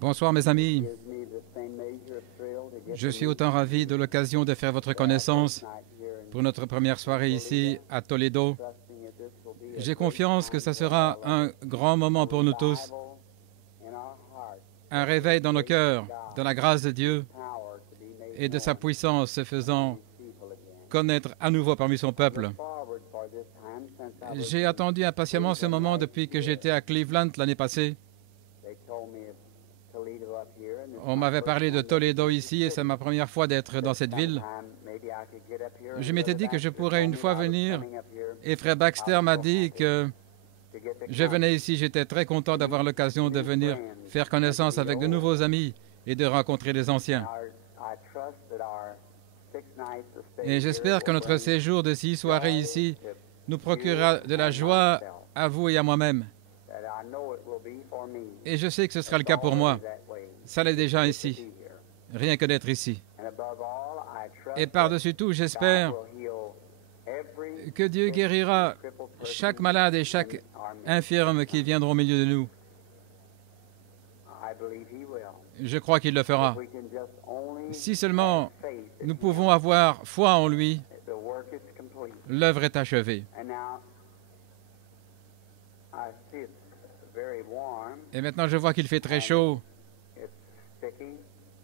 Bonsoir mes amis, je suis autant ravi de l'occasion de faire votre connaissance pour notre première soirée ici à Toledo. J'ai confiance que ce sera un grand moment pour nous tous, un réveil dans nos cœurs de la grâce de Dieu et de sa puissance se faisant connaître à nouveau parmi son peuple. J'ai attendu impatiemment ce moment depuis que j'étais à Cleveland l'année passée. On m'avait parlé de Toledo ici et c'est ma première fois d'être dans cette ville. Je m'étais dit que je pourrais une fois venir et Frère Baxter m'a dit que je venais ici. J'étais très content d'avoir l'occasion de venir faire connaissance avec de nouveaux amis et de rencontrer les anciens. Et j'espère que notre séjour de 6 soirées ici nous procurera de la joie à vous et à moi-même. Et je sais que ce sera le cas pour moi. Ça l'est déjà ici, rien que d'être ici. Et par-dessus tout, j'espère que Dieu guérira chaque malade et chaque infirme qui viendront au milieu de nous. Je crois qu'il le fera. Si seulement nous pouvons avoir foi en lui, l'œuvre est achevée. Et maintenant, je vois qu'il fait très chaud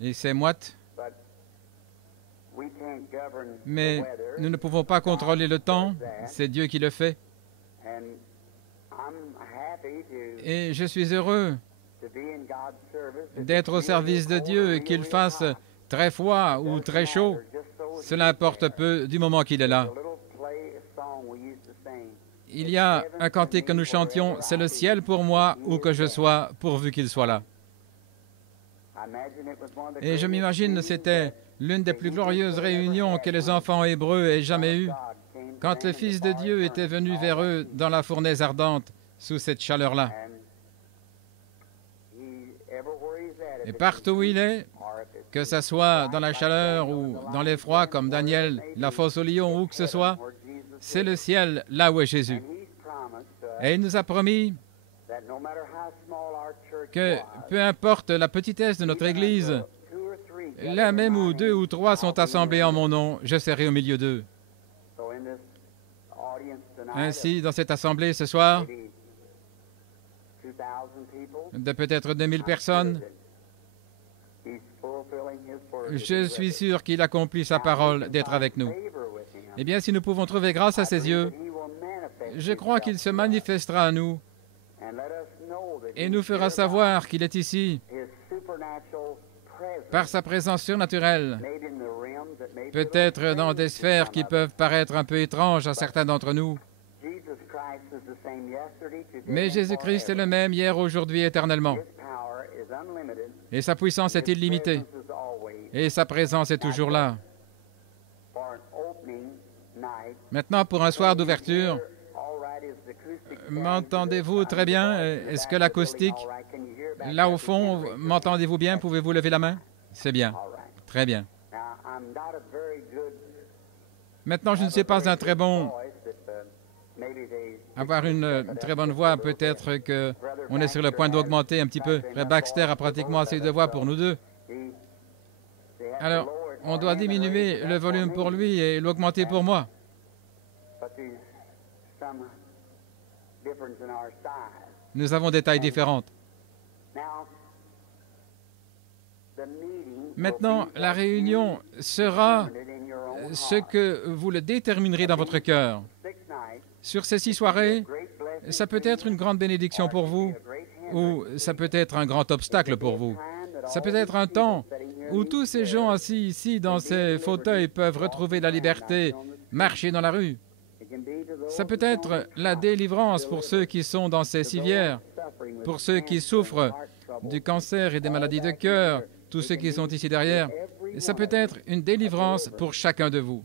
et c'est moite. Mais nous ne pouvons pas contrôler le temps, c'est Dieu qui le fait. Et je suis heureux d'être au service de Dieu et qu'il fasse très froid ou très chaud. Cela importe peu du moment qu'il est là. Il y a un cantique que nous chantions, c'est le ciel pour moi, où que je sois, pourvu qu'il soit là. Et je m'imagine que c'était l'une des plus glorieuses réunions que les enfants hébreux aient jamais eues, quand le Fils de Dieu était venu vers eux dans la fournaise ardente, sous cette chaleur-là. Et partout où il est, que ce soit dans la chaleur ou dans l'effroi, comme Daniel, la fosse au lion, où que ce soit, c'est le ciel, là où est Jésus. Et il nous a promis que, peu importe la petitesse de notre Église, là même où 2 ou 3 sont assemblés en mon nom, je serai au milieu d'eux. Ainsi, dans cette assemblée ce soir, de peut-être 2000 personnes, je suis sûr qu'il accomplit sa parole d'être avec nous. Eh bien, si nous pouvons trouver grâce à ses yeux, je crois qu'il se manifestera à nous et nous fera savoir qu'il est ici par sa présence surnaturelle, peut-être dans des sphères qui peuvent paraître un peu étranges à certains d'entre nous. Mais Jésus-Christ est le même hier, aujourd'hui, éternellement. Et sa puissance est illimitée. Et sa présence est toujours là. Maintenant, pour un soir d'ouverture, m'entendez-vous très bien? Est-ce que l'acoustique, là au fond, m'entendez-vous bien? Pouvez-vous lever la main? C'est bien. Très bien. Maintenant, je ne suis pas un très bon... Avoir une très bonne voix, peut-être qu'on est sur le point d'augmenter un petit peu. Frère Baxter a pratiquement assez de voix pour nous deux. Alors, on doit diminuer le volume pour lui et l'augmenter pour moi. Nous avons des tailles différentes. Maintenant, la réunion sera ce que vous le déterminerez dans votre cœur. Sur ces 6 soirées, ça peut être une grande bénédiction pour vous, ou ça peut être un grand obstacle pour vous. Ça peut être un temps où tous ces gens assis ici dans ces fauteuils peuvent retrouver la liberté, marcher dans la rue. Ça peut être la délivrance pour ceux qui sont dans ces civières, pour ceux qui souffrent du cancer et des maladies de cœur, tous ceux qui sont ici derrière. Ça peut être une délivrance pour chacun de vous.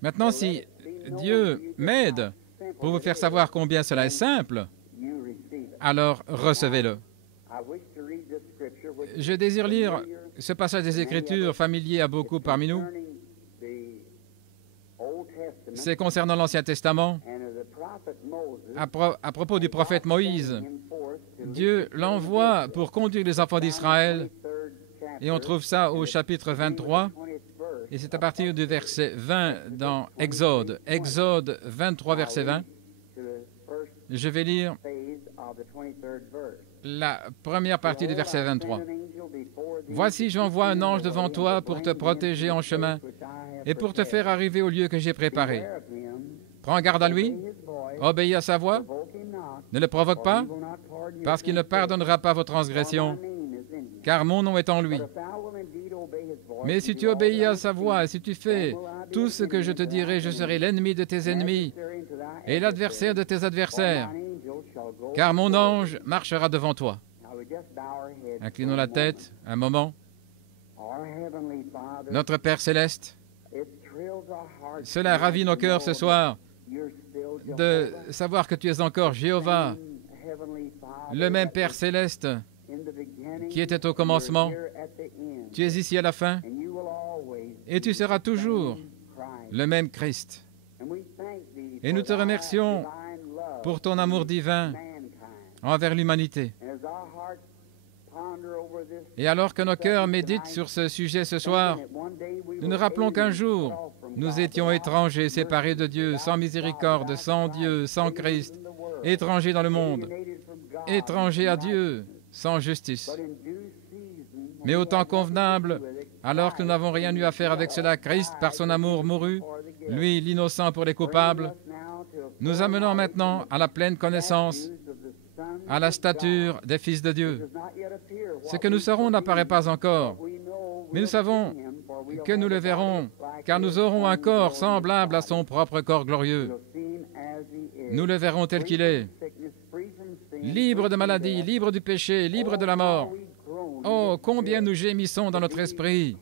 Maintenant, si Dieu m'aide pour vous faire savoir combien cela est simple, alors recevez-le. Je désire lire ce passage des Écritures familier à beaucoup parmi nous. C'est concernant l'Ancien Testament. à propos du prophète Moïse. Dieu l'envoie pour conduire les enfants d'Israël, et on trouve ça au chapitre 23, et c'est à partir du verset 20 dans Exode. Exode 23, verset 20. Je vais lire la première partie du verset 23. « Voici, j'envoie un ange devant toi pour te protéger en chemin et pour te faire arriver au lieu que j'ai préparé. Prends garde à lui, obéis à sa voix, ne le provoque pas, parce qu'il ne pardonnera pas vos transgressions, car mon nom est en lui. Mais si tu obéis à sa voix, et si tu fais tout ce que je te dirai, je serai l'ennemi de tes ennemis et l'adversaire de tes adversaires, car mon ange marchera devant toi. » Inclinons la tête un moment. Notre Père céleste, cela ravit nos cœurs ce soir de savoir que tu es encore Jéhovah, le même Père céleste qui était au commencement. Tu es ici à la fin et tu seras toujours le même Christ. Et nous te remercions pour ton amour divin envers l'humanité. Et alors que nos cœurs méditent sur ce sujet ce soir, nous nous rappelons qu'un jour, nous étions étrangers, séparés de Dieu, sans miséricorde, sans Dieu, sans Christ, étrangers dans le monde, étrangers à Dieu, sans justice. Mais au temps convenable, alors que nous n'avons rien eu à faire avec cela, Christ, par son amour, mourut, lui, l'innocent pour les coupables, nous amenons maintenant à la pleine connaissance, à la stature des fils de Dieu. Ce que nous serons n'apparaît pas encore, mais nous savons que nous le verrons, car nous aurons un corps semblable à son propre corps glorieux. Nous le verrons tel qu'il est, libre de maladie, libre du péché, libre de la mort. Oh, combien nous gémissons dans notre esprit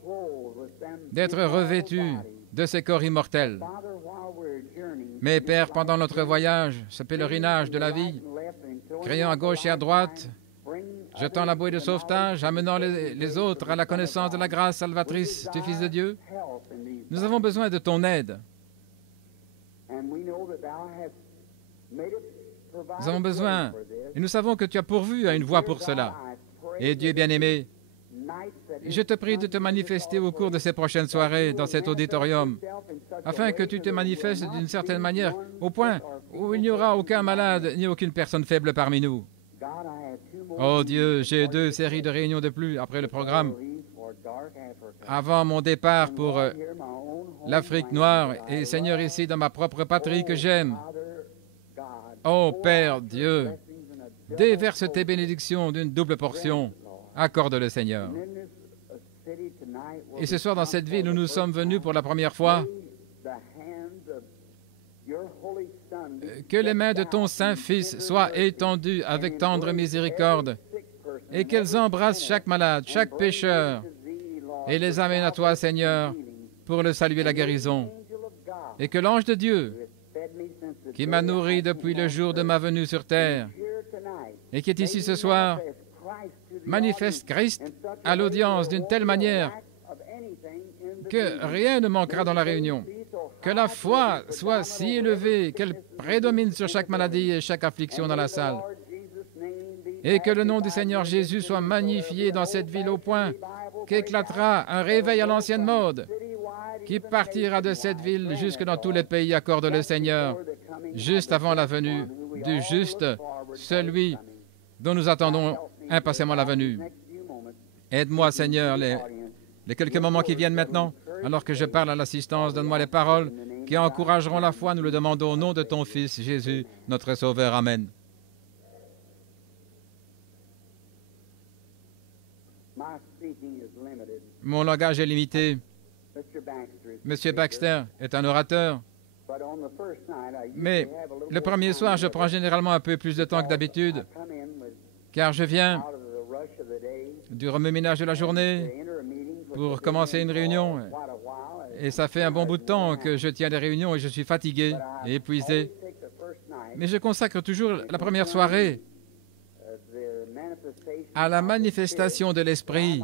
d'être revêtus de ces corps immortels. Mais Père, pendant notre voyage, ce pèlerinage de la vie, criant à gauche et à droite, jetant la bouée de sauvetage, amenant les autres à la connaissance de la grâce salvatrice du Fils de Dieu, nous avons besoin de ton aide. Nous avons besoin, et nous savons que tu as pourvu à une voie pour cela. Et Dieu bien-aimé, je te prie de te manifester au cours de ces prochaines soirées dans cet auditorium, afin que tu te manifestes d'une certaine manière, au point où il n'y aura aucun malade ni aucune personne faible parmi nous. Oh Dieu, j'ai 2 séries de réunions de plus après le programme, avant mon départ pour l'Afrique noire, et Seigneur, ici dans ma propre patrie que j'aime. Oh Père Dieu, déverse tes bénédictions d'une double portion. Accorde-le, Seigneur. Et ce soir, dans cette ville où nous sommes venus pour la première fois, que les mains de ton Saint-Fils soient étendues avec tendre miséricorde et qu'elles embrassent chaque malade, chaque pécheur et les amènent à toi, Seigneur, pour le salut et la guérison. Et que l'ange de Dieu, qui m'a nourri depuis le jour de ma venue sur terre et qui est ici ce soir, manifeste Christ à l'audience d'une telle manière que rien ne manquera dans la réunion. Que la foi soit si élevée qu'elle prédomine sur chaque maladie et chaque affliction dans la salle. Et que le nom du Seigneur Jésus soit magnifié dans cette ville au point qu'éclatera un réveil à l'ancienne mode qui partira de cette ville jusque dans tous les pays. Accorde le Seigneur, juste avant la venue du juste, celui dont nous attendons impatiemment la venue. Aide-moi, Seigneur, les quelques moments qui viennent maintenant, alors que je parle à l'assistance, donne-moi les paroles qui encourageront la foi. Nous le demandons au nom de ton Fils, Jésus, notre Sauveur. Amen. Mon langage est limité. Monsieur Baxter est un orateur. Mais le premier soir, je prends généralement un peu plus de temps que d'habitude, car je viens du remue-ménage de la journée pour commencer une réunion. Et ça fait un bon bout de temps que je tiens des réunions et je suis fatigué et épuisé. Mais je consacre toujours la première soirée à la manifestation de l'Esprit,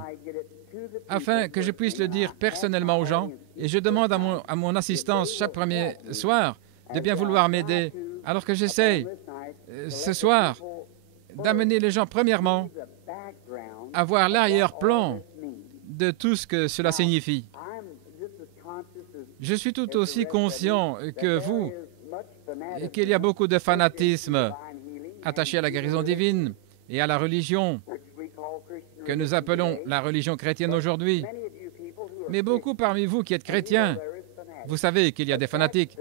afin que je puisse le dire personnellement aux gens. Et je demande à mon assistance chaque premier soir de bien vouloir m'aider Alors que j'essaie ce soir d'amener les gens, premièrement, à voir l'arrière-plan de tout ce que cela signifie. Je suis tout aussi conscient que vous, qu'il y a beaucoup de fanatisme attaché à la guérison divine et à la religion que nous appelons la religion chrétienne aujourd'hui. Mais beaucoup parmi vous qui êtes chrétiens, vous savez qu'il y a des fanatiques.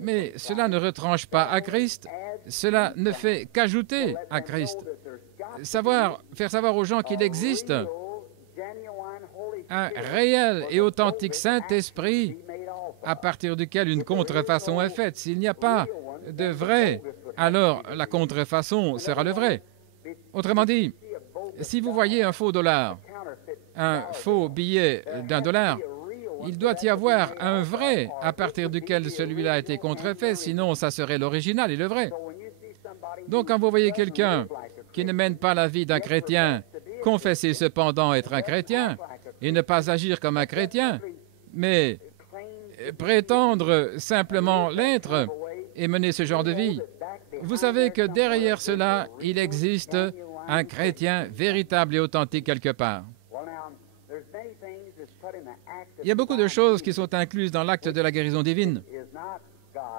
Mais cela ne retranche pas à Christ, cela ne fait qu'ajouter à Christ. Faire savoir aux gens qu'il existe un réel et authentique Saint-Esprit à partir duquel une contrefaçon est faite. S'il n'y a pas de vrai, alors la contrefaçon sera le vrai. Autrement dit, si vous voyez un faux dollar, un faux billet d'$1, il doit y avoir un vrai à partir duquel celui-là a été contrefait, sinon ça serait l'original et le vrai. Donc quand vous voyez quelqu'un qui ne mène pas la vie d'un chrétien, confesser cependant être un chrétien et ne pas agir comme un chrétien, mais prétendre simplement l'être et mener ce genre de vie, vous savez que derrière cela, il existe un chrétien véritable et authentique quelque part. Il y a beaucoup de choses qui sont incluses dans l'acte de la guérison divine,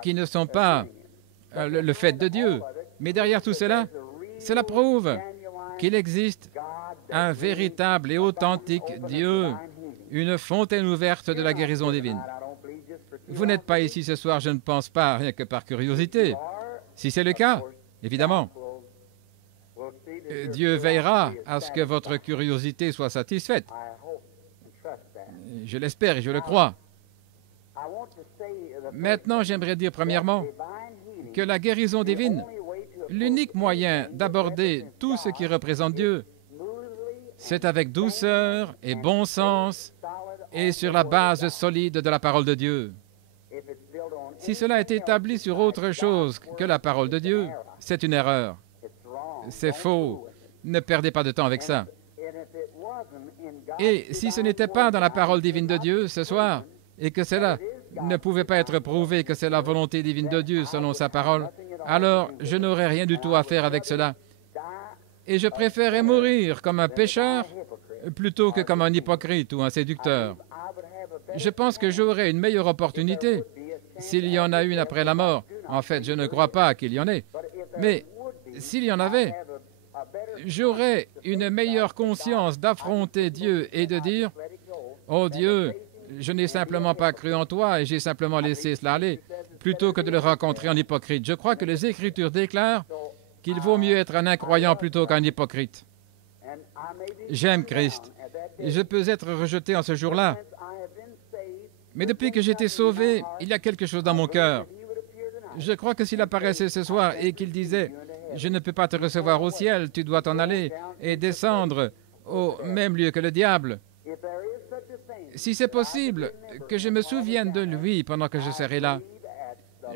qui ne sont pas le fait de Dieu. Mais derrière tout cela, cela prouve qu'il existe un véritable et authentique Dieu, une fontaine ouverte de la guérison divine. Vous n'êtes pas ici ce soir, je ne pense pas, rien que par curiosité. Si c'est le cas, évidemment, Dieu veillera à ce que votre curiosité soit satisfaite. Je l'espère et je le crois. Maintenant, j'aimerais dire premièrement que la guérison divine, l'unique moyen d'aborder tout ce qui représente Dieu, c'est avec douceur et bon sens et sur la base solide de la parole de Dieu. Si cela est établi sur autre chose que la parole de Dieu, c'est une erreur. C'est faux. Ne perdez pas de temps avec ça. Et si ce n'était pas dans la parole divine de Dieu ce soir, et que cela ne pouvait pas être prouvé que c'est la volonté divine de Dieu selon sa parole, alors je n'aurais rien du tout à faire avec cela. Et je préférerais mourir comme un pécheur plutôt que comme un hypocrite ou un séducteur. Je pense que j'aurais une meilleure opportunité s'il y en a une après la mort. En fait, je ne crois pas qu'il y en ait. Mais s'il y en avait, j'aurais une meilleure conscience d'affronter Dieu et de dire « Oh Dieu, je n'ai simplement pas cru en toi et j'ai simplement laissé cela aller », plutôt que de le rencontrer en hypocrite. Je crois que les Écritures déclarent qu'il vaut mieux être un incroyant plutôt qu'un hypocrite. J'aime Christ et je peux être rejeté en ce jour-là. Mais depuis que j'ai été sauvé, il y a quelque chose dans mon cœur. Je crois que s'il apparaissait ce soir et qu'il disait « Je ne peux pas te recevoir au ciel, tu dois t'en aller et descendre au même lieu que le diable », si c'est possible que je me souvienne de lui pendant que je serai là,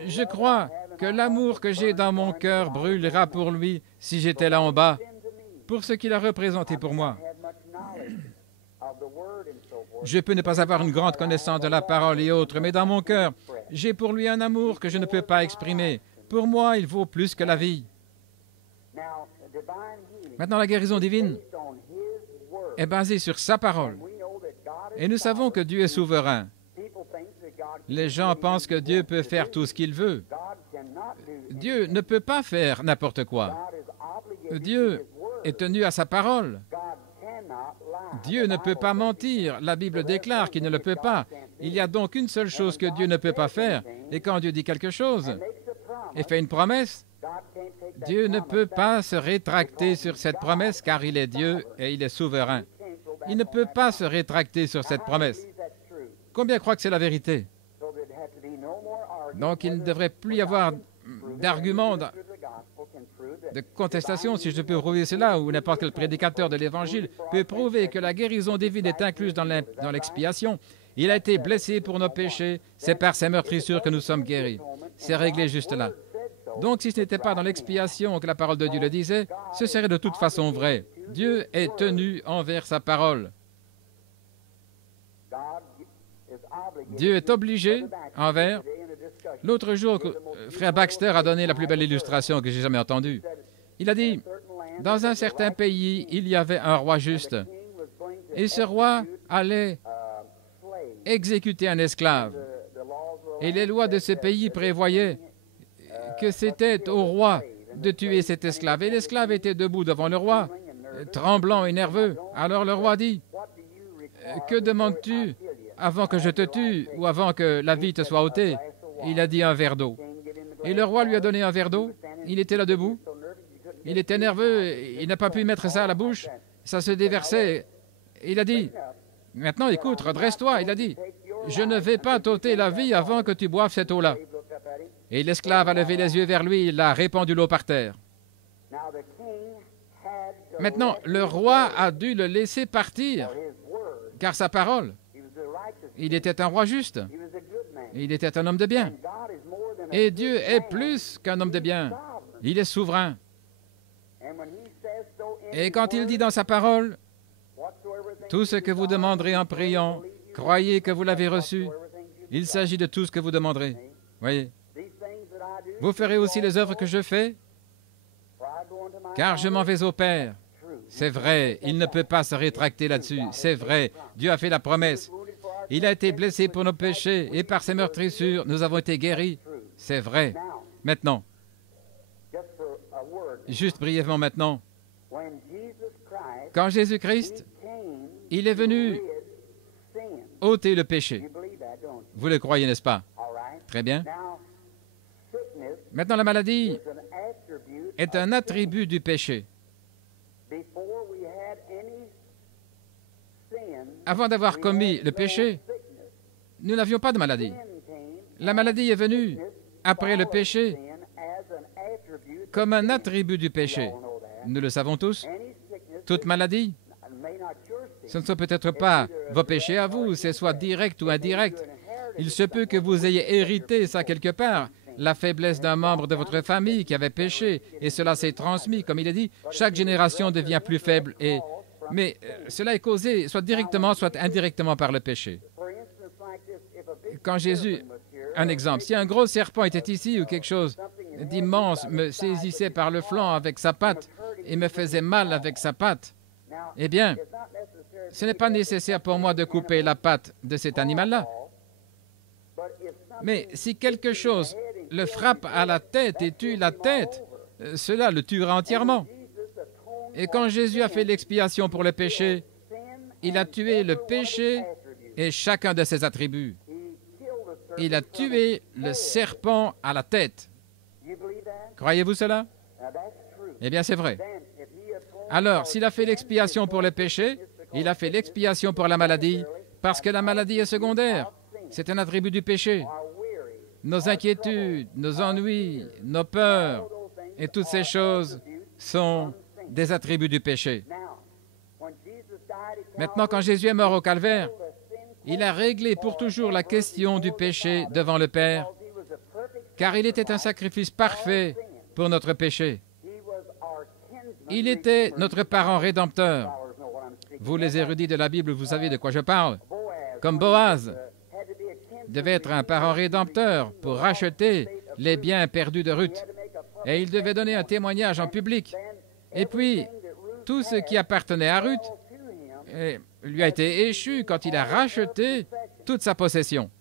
je crois que l'amour que j'ai dans mon cœur brûlera pour lui si j'étais là en bas, pour ce qu'il a représenté pour moi. Je peux ne pas avoir une grande connaissance de la parole et autres, mais dans mon cœur, j'ai pour lui un amour que je ne peux pas exprimer. Pour moi, il vaut plus que la vie. Maintenant, la guérison divine est basée sur sa parole. Et nous savons que Dieu est souverain. Les gens pensent que Dieu peut faire tout ce qu'il veut. Dieu ne peut pas faire n'importe quoi. Dieu est tenu à sa parole. Dieu ne peut pas mentir. La Bible déclare qu'il ne le peut pas. Il y a donc une seule chose que Dieu ne peut pas faire. Et quand Dieu dit quelque chose et fait une promesse, Dieu ne peut pas se rétracter sur cette promesse car il est Dieu et il est souverain. Il ne peut pas se rétracter sur cette promesse. Combien croient que c'est la vérité? Donc il ne devrait plus y avoir d'arguments, de contestation, si je peux prouver cela, ou n'importe quel prédicateur de l'Évangile peut prouver que la guérison divine est incluse dans l'expiation. Il a été blessé pour nos péchés, c'est par ses meurtrissures que nous sommes guéris. C'est réglé juste là. Donc si ce n'était pas dans l'expiation que la parole de Dieu le disait, ce serait de toute façon vrai. Dieu est tenu envers sa parole. Dieu est obligé envers... L'autre jour, frère Baxter a donné la plus belle illustration que j'ai jamais entendue. Il a dit, dans un certain pays, il y avait un roi juste. Et ce roi allait exécuter un esclave. Et les lois de ce pays prévoyaient que c'était au roi de tuer cet esclave. Et l'esclave était debout devant le roi, tremblant et nerveux. Alors le roi dit, « Que demandes-tu avant que je te tue ou avant que la vie te soit ôtée ?» Il a dit un verre d'eau. Et le roi lui a donné un verre d'eau. Il était là debout. Il était nerveux. Il n'a pas pu mettre ça à la bouche. Ça se déversait. Il a dit, « Maintenant, écoute, redresse-toi. » Il a dit, « Je ne vais pas t'ôter la vie avant que tu boives cette eau-là. » Et l'esclave a levé les yeux vers lui. Il a répandu l'eau par terre. Maintenant, le roi a dû le laisser partir, car sa parole, il était un roi juste. Il était un homme de bien. Et Dieu est plus qu'un homme de bien. Il est souverain. Et quand il dit dans sa parole, « Tout ce que vous demanderez en priant, croyez que vous l'avez reçu. » Il s'agit de tout ce que vous demanderez. Voyez. Vous ferez aussi les œuvres que je fais, car je m'en vais au Père. C'est vrai, il ne peut pas se rétracter là-dessus. C'est vrai, Dieu a fait la promesse. Il a été blessé pour nos péchés et par ses meurtrissures, nous avons été guéris. C'est vrai. Maintenant, juste brièvement maintenant, quand Jésus-Christ, il est venu ôter le péché. Vous le croyez, n'est-ce pas? Très bien. Maintenant, la maladie est un attribut du péché. Avant d'avoir commis le péché, nous n'avions pas de maladie. La maladie est venue après le péché comme un attribut du péché. Nous le savons tous. Toute maladie, ce ne sont peut-être pas vos péchés à vous, c'est soit direct ou indirect. Il se peut que vous ayez hérité ça quelque part, la faiblesse d'un membre de votre famille qui avait péché, et cela s'est transmis. Comme il est dit, chaque génération devient plus faible, mais cela est causé soit directement, soit indirectement par le péché. Quand Jésus, un exemple, si un gros serpent était ici ou quelque chose d'immense me saisissait par le flanc avec sa patte et me faisait mal avec sa patte, eh bien, ce n'est pas nécessaire pour moi de couper la patte de cet animal-là. Mais si quelque chose le frappe à la tête et tue la tête, cela le tuera entièrement. Et quand Jésus a fait l'expiation pour le péché, il a tué le péché et chacun de ses attributs. Il a tué le serpent à la tête. Croyez-vous cela? Eh bien, c'est vrai. Alors, s'il a fait l'expiation pour le péché, il a fait l'expiation pour la maladie, parce que la maladie est secondaire. C'est un attribut du péché. Nos inquiétudes, nos ennuis, nos peurs, et toutes ces choses sont des attributs du péché. Maintenant, quand Jésus est mort au calvaire, il a réglé pour toujours la question du péché devant le Père, car il était un sacrifice parfait pour notre péché. Il était notre parent rédempteur. Vous, les érudits de la Bible, vous savez de quoi je parle. Comme Boaz devait être un parent rédempteur pour racheter les biens perdus de Ruth. Et il devait donner un témoignage en public. Et puis, tout ce qui appartenait à Ruth lui a été échu quand il a racheté toute sa possession.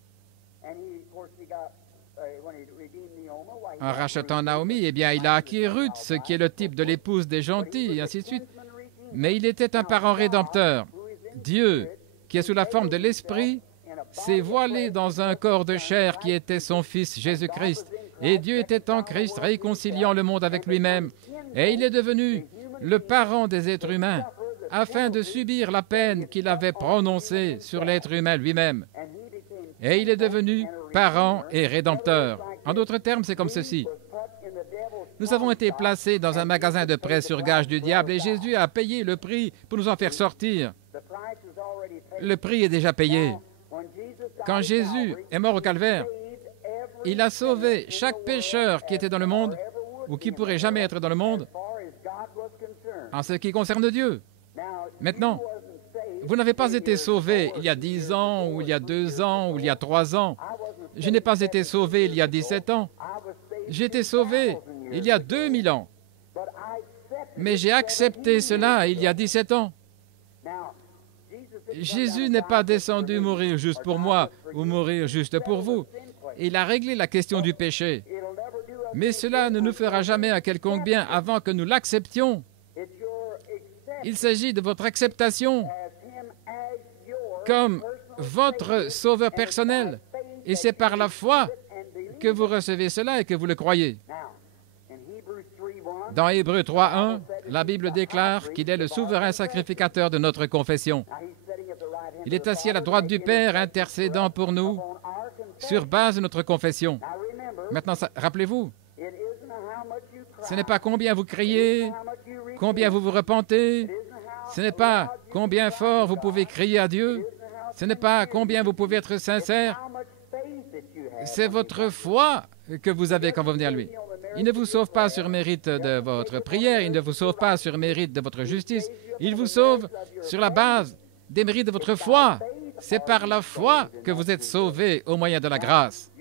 En rachetant Naomi, eh bien, il a acquis Ruth, ce qui est le type de l'épouse des gentils, et ainsi de suite. Mais il était un parent rédempteur. Dieu, qui est sous la forme de l'Esprit, s'est voilé dans un corps de chair qui était son Fils Jésus-Christ. Et Dieu était en Christ, réconciliant le monde avec lui-même. Et il est devenu le parent des êtres humains, afin de subir la peine qu'il avait prononcée sur l'être humain lui-même. Et il est devenu parent et rédempteur. En d'autres termes, c'est comme ceci. Nous avons été placés dans un magasin de prêt sur gage du diable et Jésus a payé le prix pour nous en faire sortir. Le prix est déjà payé. Quand Jésus est mort au calvaire, il a sauvé chaque pécheur qui était dans le monde ou qui pourrait jamais être dans le monde en ce qui concerne Dieu. Maintenant, Vous n'avez pas été sauvé il y a 10 ans, ou il y a 2 ans, ou il y a 3 ans. Je n'ai pas été sauvé il y a 17 ans. J'ai été sauvé il y a 2000 ans. Mais j'ai accepté cela il y a 17 ans. Jésus n'est pas descendu mourir juste pour moi ou mourir juste pour vous. Il a réglé la question du péché. Mais cela ne nous fera jamais un quelconque bien avant que nous l'acceptions. Il s'agit de votre acceptation comme votre sauveur personnel. Et c'est par la foi que vous recevez cela et que vous le croyez. Dans Hébreux 3:1, la Bible déclare qu'il est le souverain sacrificateur de notre confession. Il est assis à la droite du Père, intercédant pour nous sur base de notre confession. Maintenant, rappelez-vous, ce n'est pas combien vous criez, combien vous vous repentez, ce n'est pas combien fort vous pouvez crier à Dieu, ce n'est pas combien vous pouvez être sincère, c'est votre foi que vous avez quand vous venez à lui. Il ne vous sauve pas sur mérite de votre prière, il ne vous sauve pas sur mérite de votre justice, il vous sauve sur la base des mérites de votre foi. C'est par la foi que vous êtes sauvés au moyen de la grâce.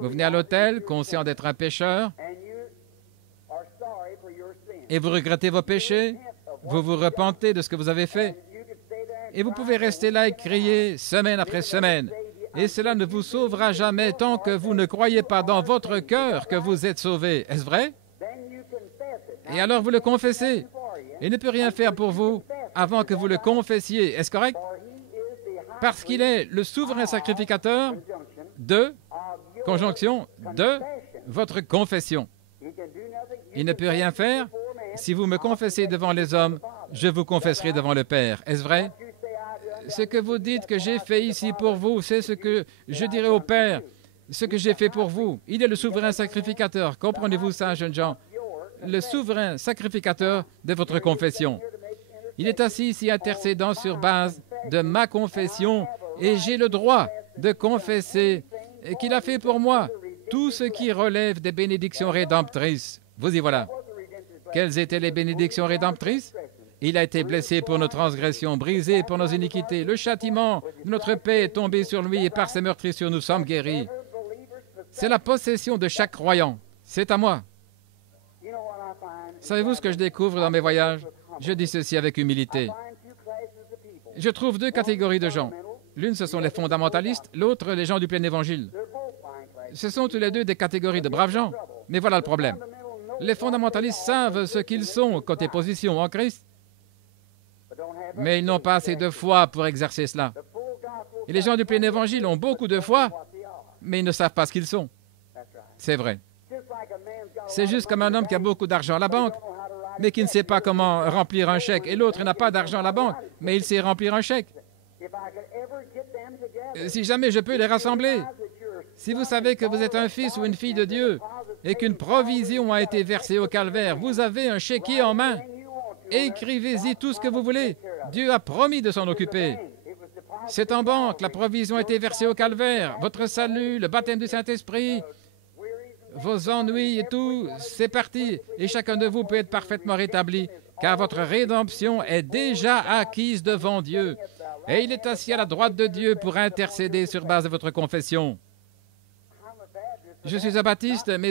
Vous venez à l'autel, conscient d'être un pécheur, et vous regrettez vos péchés, vous vous repentez de ce que vous avez fait, et vous pouvez rester là et crier semaine après semaine. Et cela ne vous sauvera jamais tant que vous ne croyez pas dans votre cœur que vous êtes sauvé. Est-ce vrai? Et alors vous le confessez. Il ne peut rien faire pour vous avant que vous le confessiez. Est-ce correct? Parce qu'il est le souverain sacrificateur de, conjonction, de votre confession. Il ne peut rien faire. Si vous me confessez devant les hommes, je vous confesserai devant le Père. Est-ce vrai? Ce que vous dites que j'ai fait ici pour vous, c'est ce que je dirai au Père, ce que j'ai fait pour vous. Il est le souverain sacrificateur. Comprenez-vous ça, jeunes gens? Le souverain sacrificateur de votre confession. Il est assis ici intercédant sur base de ma confession et j'ai le droit de confesser qu'il a fait pour moi tout ce qui relève des bénédictions rédemptrices. Vous y voilà. Quelles étaient les bénédictions rédemptrices? Il a été blessé pour nos transgressions, brisé pour nos iniquités. Le châtiment de notre paix est tombé sur lui et par ses meurtrissures nous sommes guéris. C'est la possession de chaque croyant. C'est à moi. Savez-vous ce que je découvre dans mes voyages? Je dis ceci avec humilité. Je trouve 2 catégories de gens. L'une, ce sont les fondamentalistes, l'autre, les gens du plein évangile. Ce sont tous les deux des catégories de braves gens. Mais voilà le problème. Les fondamentalistes savent ce qu'ils sont côté position en Christ, mais ils n'ont pas assez de foi pour exercer cela. Et les gens du plein évangile ont beaucoup de foi, mais ils ne savent pas ce qu'ils sont. C'est vrai. C'est juste comme un homme qui a beaucoup d'argent à la banque, mais qui ne sait pas comment remplir un chèque. Et l'autre n'a pas d'argent à la banque, mais il sait remplir un chèque. Si jamais je peux les rassembler, si vous savez que vous êtes un fils ou une fille de Dieu et qu'une provision a été versée au calvaire, vous avez un chéquier en main. Écrivez-y tout ce que vous voulez. Dieu a promis de s'en occuper. C'est en banque, la provision a été versée au calvaire. Votre salut, le baptême du Saint-Esprit, vos ennuis et tout, c'est parti. Et chacun de vous peut être parfaitement rétabli, car votre rédemption est déjà acquise devant Dieu. Et il est assis à la droite de Dieu pour intercéder sur base de votre confession. Je suis un baptiste, mais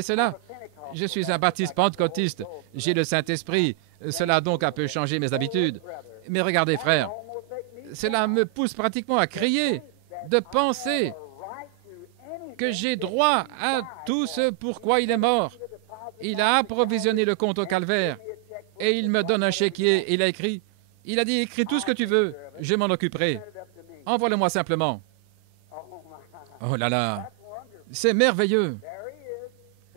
je suis un baptiste pentecôtiste. J'ai le Saint-Esprit. Cela a donc un peu changé mes habitudes. Mais regardez, frère, cela me pousse pratiquement à crier, de penser que j'ai droit à tout ce pourquoi il est mort. Il a approvisionné le compte au calvaire et il me donne un chéquier. Il a écrit, il a dit, écris tout ce que tu veux, je m'en occuperai. Envoie-le-moi simplement. Oh là là, c'est merveilleux.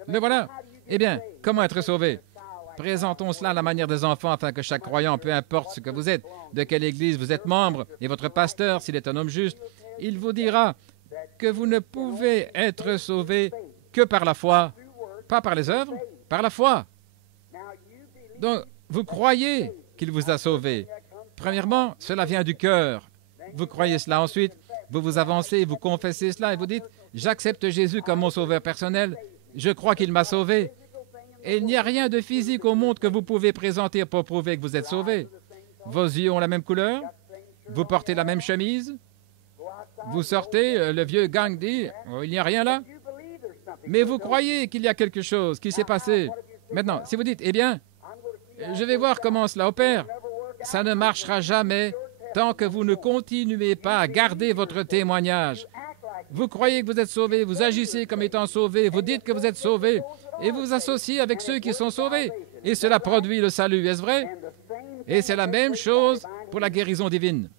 Le voilà. Eh bien, comment être sauvé? Présentons cela à la manière des enfants afin que chaque croyant, peu importe ce que vous êtes, de quelle église vous êtes membre, et votre pasteur, s'il est un homme juste, il vous dira que vous ne pouvez être sauvé que par la foi, pas par les œuvres, par la foi. Donc, vous croyez qu'il vous a sauvé. Premièrement, cela vient du cœur. Vous croyez cela ensuite, vous vous avancez, vous confessez cela et vous dites, j'accepte Jésus comme mon sauveur personnel, je crois qu'il m'a sauvé. Et il n'y a rien de physique au monde que vous pouvez présenter pour prouver que vous êtes sauvé. Vos yeux ont la même couleur, Vous portez la même chemise? Vous sortez, le vieux gang dit, oh, il n'y a rien là. Mais vous croyez qu'il y a quelque chose qui s'est passé. Maintenant, si vous dites, eh bien, je vais voir comment cela opère, ça ne marchera jamais tant que vous ne continuez pas à garder votre témoignage. Vous croyez que vous êtes sauvé, vous agissez comme étant sauvé, vous dites que vous êtes sauvé, et vous vous associez avec ceux qui sont sauvés. Et cela produit le salut, est-ce vrai? Et c'est la même chose pour la guérison divine.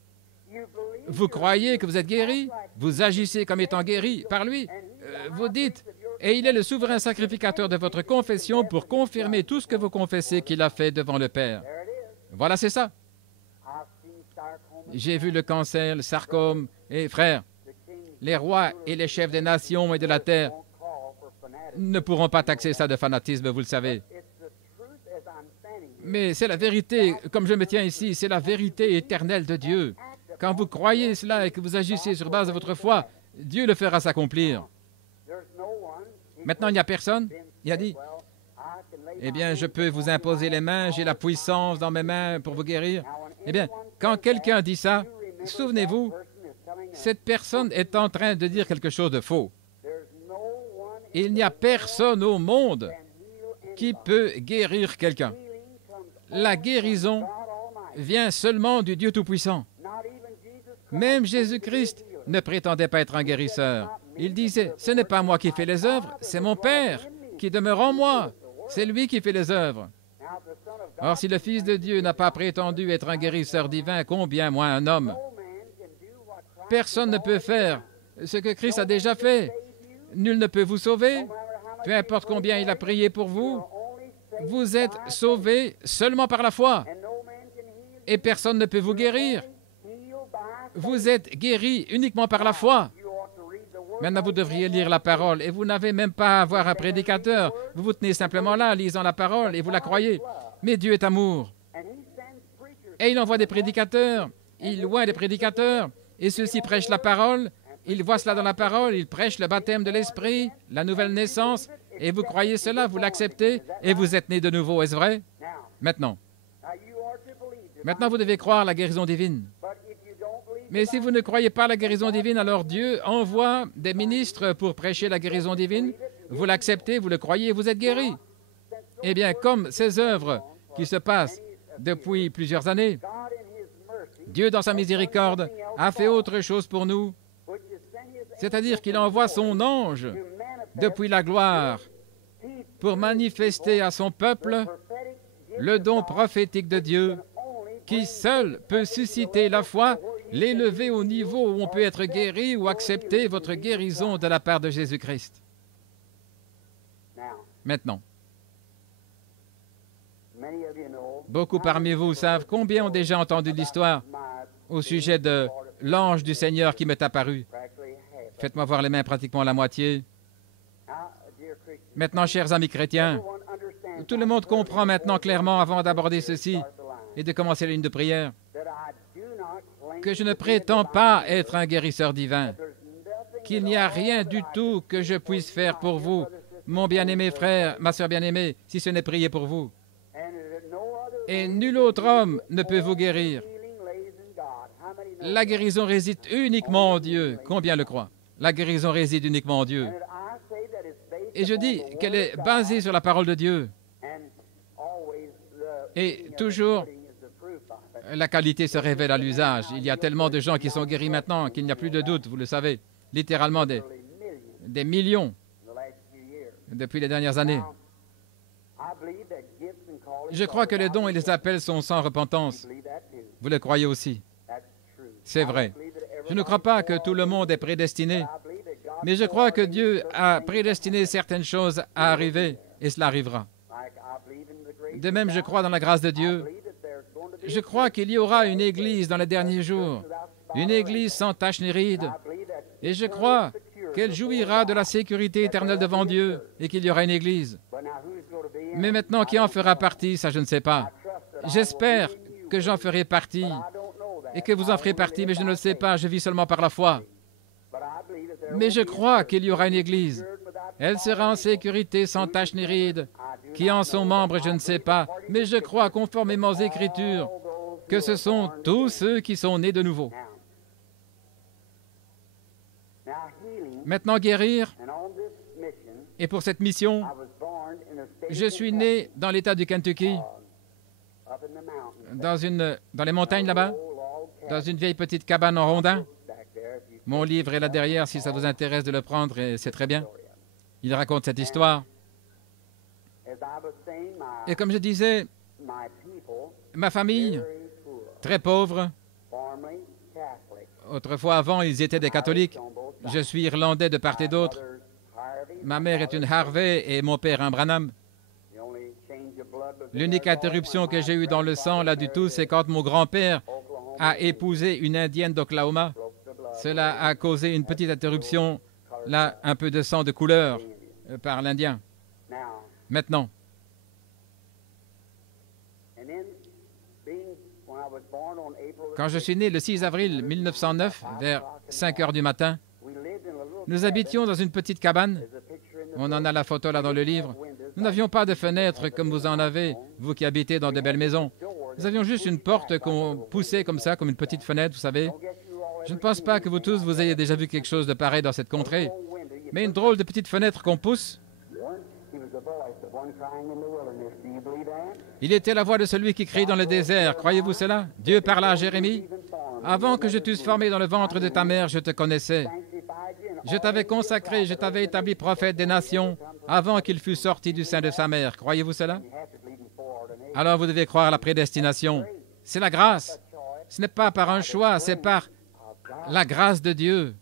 Vous croyez que vous êtes guéri, vous agissez comme étant guéri par lui. Vous dites, et il est le souverain sacrificateur de votre confession pour confirmer tout ce que vous confessez qu'il a fait devant le Père. Voilà, c'est ça. J'ai vu le cancer, le sarcome, et frères, les rois et les chefs des nations et de la terre ne pourront pas taxer ça de fanatisme, vous le savez. Mais c'est la vérité, comme je me tiens ici, c'est la vérité éternelle de Dieu. Quand vous croyez cela et que vous agissez sur base de votre foi, Dieu le fera s'accomplir. Maintenant, il n'y a personne. Il a dit, eh bien, je peux vous imposer les mains, j'ai la puissance dans mes mains pour vous guérir. Eh bien, quand quelqu'un dit ça, souvenez-vous, cette personne est en train de dire quelque chose de faux. Il n'y a personne au monde qui peut guérir quelqu'un. La guérison vient seulement du Dieu Tout-Puissant. Même Jésus-Christ ne prétendait pas être un guérisseur. Il disait, ce n'est pas moi qui fais les œuvres, c'est mon Père qui demeure en moi. C'est lui qui fait les œuvres. Or, si le Fils de Dieu n'a pas prétendu être un guérisseur divin, combien moins un homme? Personne ne peut faire ce que Christ a déjà fait. Nul ne peut vous sauver. Peu importe combien il a prié pour vous, vous êtes sauvés seulement par la foi. Et personne ne peut vous guérir. Vous êtes guéris uniquement par la foi. Maintenant, vous devriez lire la parole et vous n'avez même pas à avoir un prédicateur. Vous vous tenez simplement là, lisant la parole et vous la croyez. Mais Dieu est amour. Et il envoie des prédicateurs, il loin des prédicateurs, et ceux-ci prêchent la parole, ils voient cela dans la parole, ils prêchent le baptême de l'Esprit, la nouvelle naissance, et vous croyez cela, vous l'acceptez, et vous êtes nés de nouveau, est-ce vrai? Maintenant, vous devez croire la guérison divine. Mais si vous ne croyez pas la guérison divine, alors Dieu envoie des ministres pour prêcher la guérison divine. Vous l'acceptez, vous le croyez, vous êtes guéris. Eh bien, comme ces œuvres qui se passent depuis plusieurs années, Dieu, dans sa miséricorde, a fait autre chose pour nous, c'est-à-dire qu'il envoie son ange depuis la gloire pour manifester à son peuple le don prophétique de Dieu qui seul peut susciter la foi, l'élever au niveau où on peut être guéri ou accepter votre guérison de la part de Jésus-Christ. Maintenant, beaucoup parmi vous savent combien ont déjà entendu l'histoire au sujet de l'ange du Seigneur qui m'est apparu. Faites-moi voir les mains, pratiquement la moitié. Maintenant, chers amis chrétiens, tout le monde comprend maintenant clairement, avant d'aborder ceci et de commencer la ligne de prière, que je ne prétends pas être un guérisseur divin, qu'il n'y a rien du tout que je puisse faire pour vous, mon bien-aimé frère, ma sœur bien-aimée, si ce n'est prier pour vous. Et nul autre homme ne peut vous guérir. La guérison réside uniquement en Dieu. Combien le croient? La guérison réside uniquement en Dieu. Et je dis qu'elle est basée sur la parole de Dieu. Et toujours, la qualité se révèle à l'usage. Il y a tellement de gens qui sont guéris maintenant qu'il n'y a plus de doute, vous le savez. Littéralement des millions depuis les dernières années. Je crois que les dons et les appels sont sans repentance. Vous le croyez aussi. C'est vrai. Je ne crois pas que tout le monde est prédestiné, mais je crois que Dieu a prédestiné certaines choses à arriver, et cela arrivera. De même, je crois dans la grâce de Dieu. Je crois qu'il y aura une Église dans les derniers jours, une Église sans tache ni ride, et je crois qu'elle jouira de la sécurité éternelle devant Dieu et qu'il y aura une Église. Mais maintenant, qui en fera partie, ça je ne sais pas. J'espère que j'en ferai partie et que vous en ferez partie, mais je ne le sais pas, je vis seulement par la foi. Mais je crois qu'il y aura une Église. Elle sera en sécurité, sans tache ni ride. Qui en sont membres, je ne sais pas, mais je crois, conformément aux Écritures, que ce sont tous ceux qui sont nés de nouveau. Maintenant, guérir, et pour cette mission, je suis né dans l'État du Kentucky, dans les montagnes là-bas, dans une vieille petite cabane en rondin. Mon livre est là derrière, si ça vous intéresse de le prendre, et c'est très bien. Il raconte cette histoire. Et comme je disais, ma famille, très pauvre, autrefois avant, ils étaient des catholiques. Je suis irlandais de part et d'autre. Ma mère est une Harvey et mon père un Branham. L'unique interruption que j'ai eue dans le sang, là du tout, c'est quand mon grand-père a épousé une Indienne d'Oklahoma. Cela a causé une petite interruption, là, un peu de sang de couleur par l'Indien. Maintenant, quand je suis né le 6 avril 1909, vers 5 heures du matin, nous habitions dans une petite cabane. On en a la photo là dans le livre. Nous n'avions pas de fenêtres comme vous en avez, vous qui habitez dans de belles maisons. Nous avions juste une porte qu'on poussait comme ça, comme une petite fenêtre, vous savez. Je ne pense pas que vous tous, vous ayez déjà vu quelque chose de pareil dans cette contrée. Mais une drôle de petite fenêtre qu'on pousse. Il était la voix de celui qui crie dans le désert. Croyez-vous cela? Dieu parla à Jérémie. Avant que je t'eusse formé dans le ventre de ta mère, je te connaissais. Je t'avais consacré, je t'avais établi prophète des nations avant qu'il fût sorti du sein de sa mère. Croyez-vous cela? Alors vous devez croire à la prédestination. C'est la grâce. Ce n'est pas par un choix, c'est par la grâce de Dieu.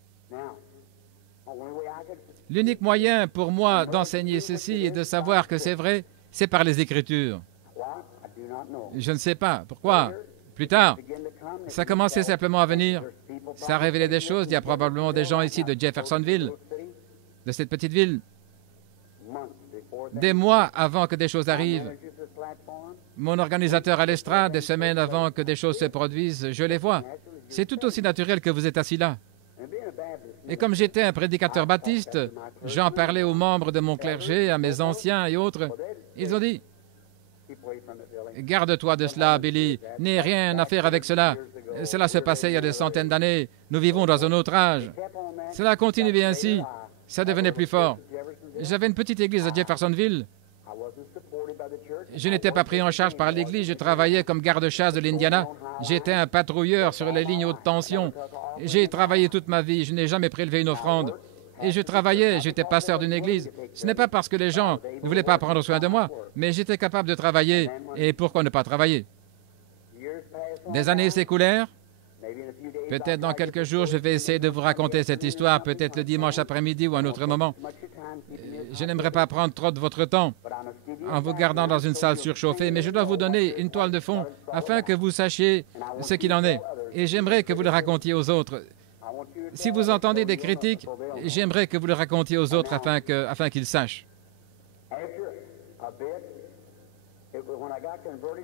L'unique moyen pour moi d'enseigner ceci et de savoir que c'est vrai, c'est par les Écritures. Je ne sais pas. Pourquoi? Plus tard, ça commençait simplement à venir. Ça révélait des choses. Il y a probablement des gens ici de Jeffersonville, de cette petite ville. Des mois avant que des choses arrivent. Mon organisateur à l'estrade, des semaines avant que des choses se produisent, je les vois. C'est tout aussi naturel que vous êtes assis là. Et comme j'étais un prédicateur baptiste, j'en parlais aux membres de mon clergé, à mes anciens et autres. Ils ont dit, « Garde-toi de cela, Billy. N'aie rien à faire avec cela. Cela se passait il y a des centaines d'années. Nous vivons dans un autre âge. » Cela continuait ainsi. Ça devenait plus fort. J'avais une petite église à Jeffersonville. Je n'étais pas pris en charge par l'église. Je travaillais comme garde-chasse de l'Indiana. J'étais un patrouilleur sur les lignes haute tension. J'ai travaillé toute ma vie. Je n'ai jamais prélevé une offrande. Et je travaillais, j'étais pasteur d'une église. Ce n'est pas parce que les gens ne voulaient pas prendre soin de moi, mais j'étais capable de travailler. Et pourquoi ne pas travailler? Des années s'écoulèrent. Peut-être dans quelques jours, je vais essayer de vous raconter cette histoire, peut-être le dimanche après-midi ou à un autre moment. Je n'aimerais pas prendre trop de votre temps en vous gardant dans une salle surchauffée, mais je dois vous donner une toile de fond afin que vous sachiez ce qu'il en est. Et j'aimerais que vous le racontiez aux autres. Si vous entendez des critiques, j'aimerais que vous le racontiez aux autres afin qu'ils sachent.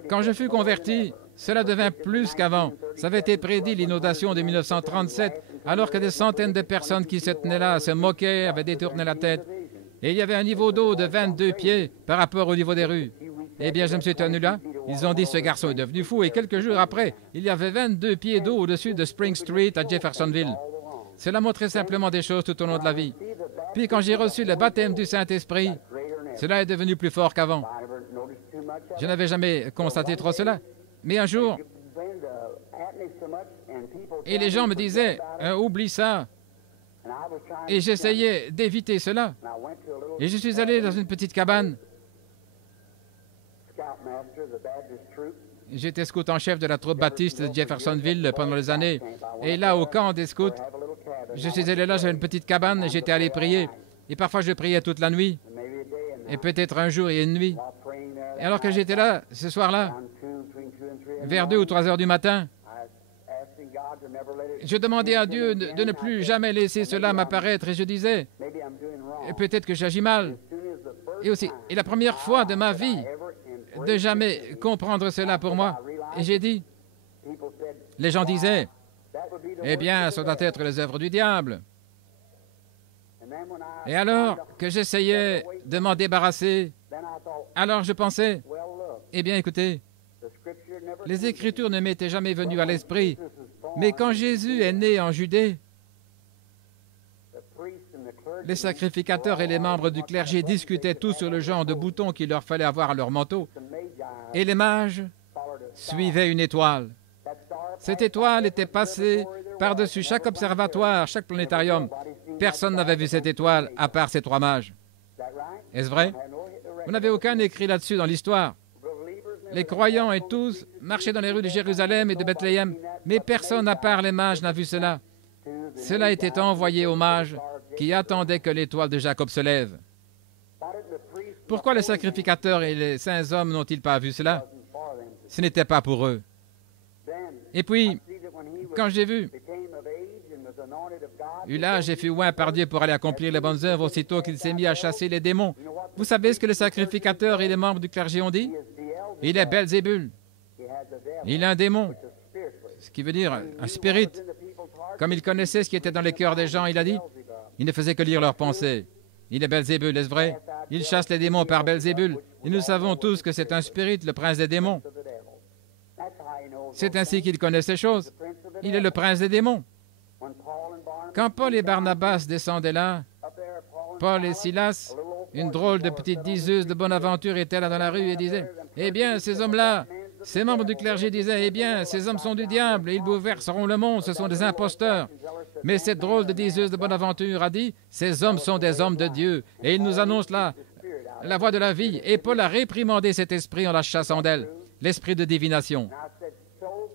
Quand je fus converti, cela devint plus qu'avant. Ça avait été prédit, l'inondation de 1937, alors que des centaines de personnes qui se tenaient là se moquaient, avaient détourné la tête. Et il y avait un niveau d'eau de 22 pieds par rapport au niveau des rues. Eh bien, je me suis tenu là. Ils ont dit, ce garçon est devenu fou. Et quelques jours après, il y avait 22 pieds d'eau au-dessus de Spring Street à Jeffersonville. Cela montrait simplement des choses tout au long de la vie. Puis quand j'ai reçu le baptême du Saint-Esprit, cela est devenu plus fort qu'avant. Je n'avais jamais constaté trop cela. Mais un jour, et les gens me disaient, oublie ça. Et j'essayais d'éviter cela. Et je suis allé dans une petite cabane. J'étais scout en chef de la troupe baptiste de Jeffersonville pendant les années. Et là, au camp des scouts, je suis allé là, j'avais une petite cabane, et j'étais allé prier. Et parfois, je priais toute la nuit. Et peut-être un jour et une nuit. Et alors que j'étais là, ce soir-là, vers 2 ou 3 heures du matin, je demandais à Dieu de ne plus jamais laisser cela m'apparaître. Et je disais, peut-être que j'agis mal. Et la première fois de ma vie, de jamais comprendre cela pour moi. Et j'ai dit, les gens disaient, eh bien, ça doit être les œuvres du diable. Et alors que j'essayais de m'en débarrasser, alors je pensais, eh bien, écoutez, Les Écritures ne m'étaient jamais venues à l'esprit, mais quand Jésus est né en Judée, les sacrificateurs et les membres du clergé discutaient tous sur le genre de boutons qu'il leur fallait avoir à leur manteau, et les mages suivaient une étoile. Cette étoile était passée par-dessus chaque observatoire, chaque planétarium. Personne n'avait vu cette étoile à part ces 3 mages. Est-ce vrai? Vous n'avez aucun écrit là-dessus dans l'histoire. Les croyants et tous marchaient dans les rues de Jérusalem et de Bethléem, mais personne à part les mages n'a vu cela. Cela était envoyé aux mages qui attendaient que l'étoile de Jacob se lève. Pourquoi les sacrificateurs et les saints hommes n'ont-ils pas vu cela? Ce n'était pas pour eux. Et puis, quand j'ai vu, eut l'âge et fut oint par Dieu pour aller accomplir les bonnes œuvres, aussitôt qu'il s'est mis à chasser les démons. Vous savez ce que les sacrificateurs et les membres du clergé ont dit? Il est Belzébul. Il a un démon, ce qui veut dire un spirit. Comme il connaissait ce qui était dans les cœurs des gens, il a dit, il ne faisait que lire leurs pensées. Il est Belzébul, est-ce vrai? Il chasse les démons par Belzébul. Et nous savons tous que c'est un spirit, le prince des démons. C'est ainsi qu'il connaît ces choses. Il est le prince des démons. Quand Paul et Barnabas descendaient là, Paul et Silas, une drôle de petite diseuse de bonne aventure, étaient là dans la rue et disaient, « Eh bien, ces hommes-là, ces membres du clergé disaient, « Eh bien, ces hommes sont du diable, et ils bouleverseront le monde, ce sont des imposteurs. » Mais cette drôle de diseuse de bonne aventure a dit, « Ces hommes sont des hommes de Dieu, et ils nous annoncent la voie de la vie. » Et Paul a réprimandé cet esprit en la chassant d'elle, l'esprit de divination.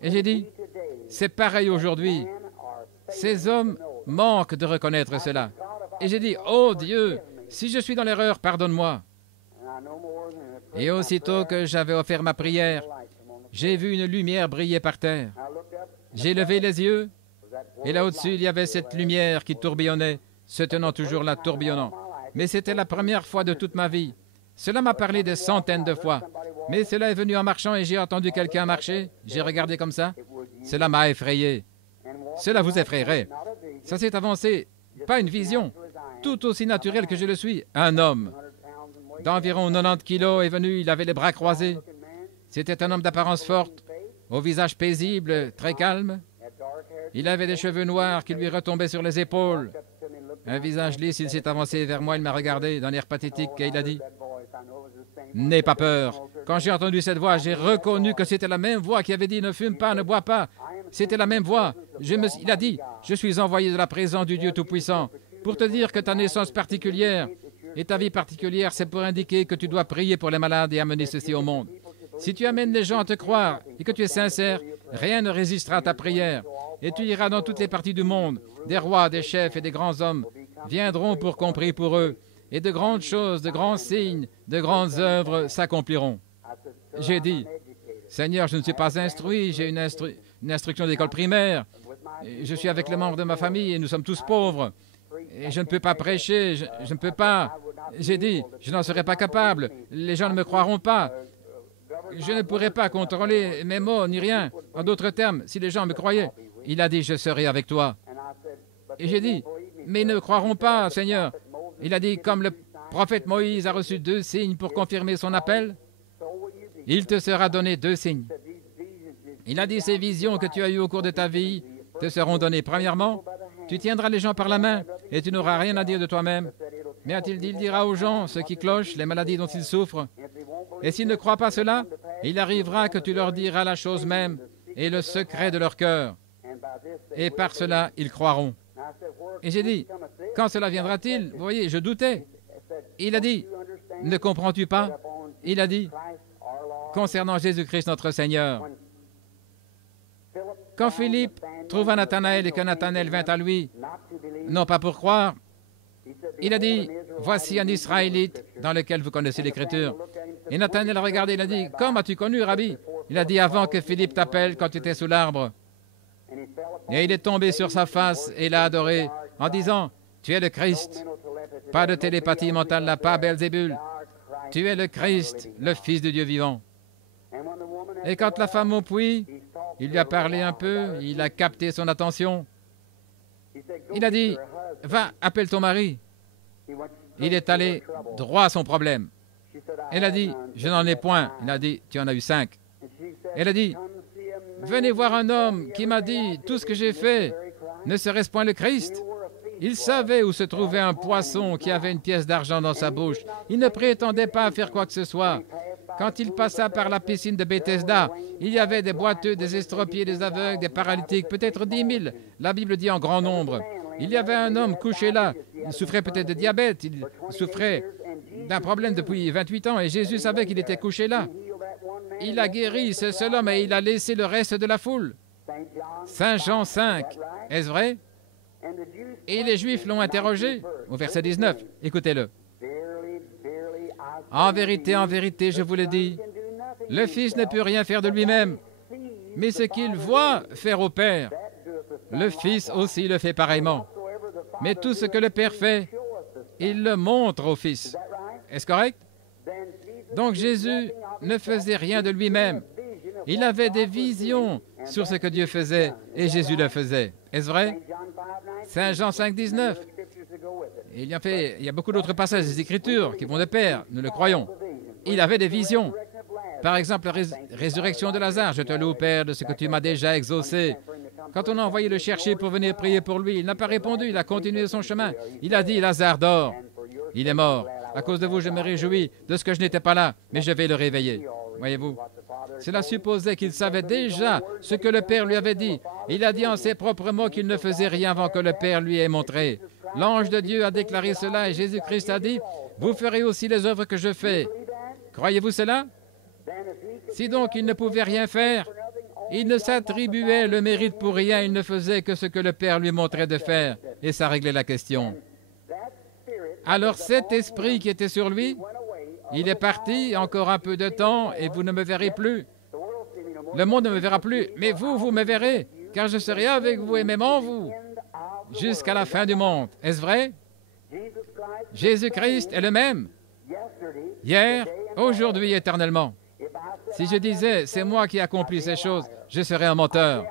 Et j'ai dit, c'est pareil aujourd'hui. Ces hommes manquent de reconnaître cela. Et j'ai dit, oh Dieu, si je suis dans l'erreur, pardonne-moi. Et aussitôt que j'avais offert ma prière, j'ai vu une lumière briller par terre. J'ai levé les yeux, et là au-dessus, il y avait cette lumière qui tourbillonnait, se tenant toujours là, tourbillonnant. Mais c'était la première fois de toute ma vie. Cela m'a parlé des centaines de fois. Mais cela est venu en marchant et j'ai entendu quelqu'un marcher. J'ai regardé comme ça. Cela m'a effrayé. Cela vous effrayerait. Ça s'est avancé. Pas une vision. Tout aussi naturel que je le suis. Un homme d'environ 90 kilos est venu. Il avait les bras croisés. C'était un homme d'apparence forte, au visage paisible, très calme. Il avait des cheveux noirs qui lui retombaient sur les épaules. Un visage lisse, il s'est avancé vers moi, il m'a regardé d'un air pathétique et il a dit « N'aie pas peur. » Quand j'ai entendu cette voix, j'ai reconnu que c'était la même voix qui avait dit « Ne fume pas, ne bois pas. » C'était la même voix. Il a dit « Je suis envoyé de la présence du Dieu Tout-Puissant pour te dire que ta naissance particulière et ta vie particulière, c'est pour indiquer que tu dois prier pour les malades et amener ceci au monde. Si tu amènes les gens à te croire et que tu es sincère, rien ne résistera à ta prière. Et tu iras dans toutes les parties du monde. Des rois, des chefs et des grands hommes viendront pour qu'on prie pour eux. Et de grandes choses, de grands signes, de grandes œuvres s'accompliront. » J'ai dit, « Seigneur, je ne suis pas instruit, j'ai une instruction d'école primaire. Je suis avec les membres de ma famille et nous sommes tous pauvres. Et je ne peux pas prêcher, je ne peux pas. » J'ai dit, « Je n'en serai pas capable. Les gens ne me croiront pas. Je ne pourrai pas contrôler mes mots ni rien. En d'autres termes, si les gens me croyaient. » Il a dit, « Je serai avec toi. » Et j'ai dit, « Mais ils ne croiront pas, Seigneur. » Il a dit, « Comme le prophète Moïse a reçu 2 signes pour confirmer son appel, il te sera donné 2 signes. » Il a dit, « Ces visions que tu as eues au cours de ta vie te seront données. Premièrement, tu tiendras les gens par la main et tu n'auras rien à dire de toi-même. Mais a-t-il dit, il dira aux gens ce qui cloche, les maladies dont ils souffrent. Et s'ils ne croient pas cela, il arrivera que tu leur diras la chose même et le secret de leur cœur. Et par cela, ils croiront. » Et j'ai dit, « Quand cela viendra-t-il? » Vous voyez, je doutais. Il a dit, « Ne comprends-tu pas? » Il a dit, « Concernant Jésus-Christ notre Seigneur. » Quand Philippe trouva Nathanaël et que Nathanaël vint à lui, non pas pour croire, il a dit, « Voici un Israélite dans lequel vous connaissez l'Écriture. » Et Nathanaël a regardé, il a dit, « Comment as-tu connu, Rabbi? » Il a dit, « Avant que Philippe t'appelle quand tu étais sous l'arbre. » Et il est tombé sur sa face et l'a adoré en disant, « Tu es le Christ. » Pas de télépathie mentale là, pas Belzébul. Tu es le Christ, le Fils de Dieu vivant. Et quand la femme au puits, il lui a parlé un peu, il a capté son attention. Il a dit, « Va, appelle ton mari. » Il est allé droit à son problème. Elle a dit, « Je n'en ai point. » Il a dit, « Tu en as eu 5. » Elle a dit, venez voir un homme qui m'a dit, tout ce que j'ai fait, ne serait-ce point le Christ? Il savait où se trouvait un poisson qui avait une pièce d'argent dans sa bouche. Il ne prétendait pas faire quoi que ce soit. Quand il passa par la piscine de Bethesda, il y avait des boiteux, des estropiés, des aveugles, des paralytiques, peut-être 10 000. La Bible dit en grand nombre. Il y avait un homme couché là. Il souffrait peut-être de diabète. Il souffrait d'un problème depuis 28 ans et Jésus savait qu'il était couché là. Il a guéri ce seul homme et il a laissé le reste de la foule. Saint Jean 5, est-ce vrai? Et les Juifs l'ont interrogé au verset 19. Écoutez-le. En vérité, je vous le dis, le Fils ne peut rien faire de lui-même, mais ce qu'il voit faire au Père, le Fils aussi le fait pareillement. Mais tout ce que le Père fait, il le montre au Fils. Est-ce correct? Donc Jésus ne faisait rien de lui-même. Il avait des visions sur ce que Dieu faisait et Jésus le faisait. Est-ce vrai? Saint Jean 5, 19. Il y a beaucoup d'autres passages des Écritures qui vont de pair, nous le croyons. Il avait des visions. Par exemple, la résurrection de Lazare. Je te loue, Père, de ce que tu m'as déjà exaucé. Quand on a envoyé le chercher pour venir prier pour lui, il n'a pas répondu, il a continué son chemin. Il a dit, Lazare dort. Il est mort. À cause de vous, je me réjouis de ce que je n'étais pas là, mais je vais le réveiller. Voyez-vous? Cela supposait qu'il savait déjà ce que le Père lui avait dit. Il a dit en ses propres mots qu'il ne faisait rien avant que le Père lui ait montré. L'ange de Dieu a déclaré cela et Jésus-Christ a dit, « Vous ferez aussi les œuvres que je fais. » Croyez-vous cela? Si donc il ne pouvait rien faire, il ne s'attribuait le mérite pour rien, il ne faisait que ce que le Père lui montrait de faire, et ça réglait la question. Alors cet esprit qui était sur lui, il est parti encore un peu de temps et vous ne me verrez plus. Le monde ne me verra plus, mais vous, vous me verrez, car je serai avec vous et même en vous, jusqu'à la fin du monde. Est-ce vrai? Jésus-Christ est le même, hier, aujourd'hui, éternellement. Si je disais, c'est moi qui accomplis ces choses, je serais un menteur.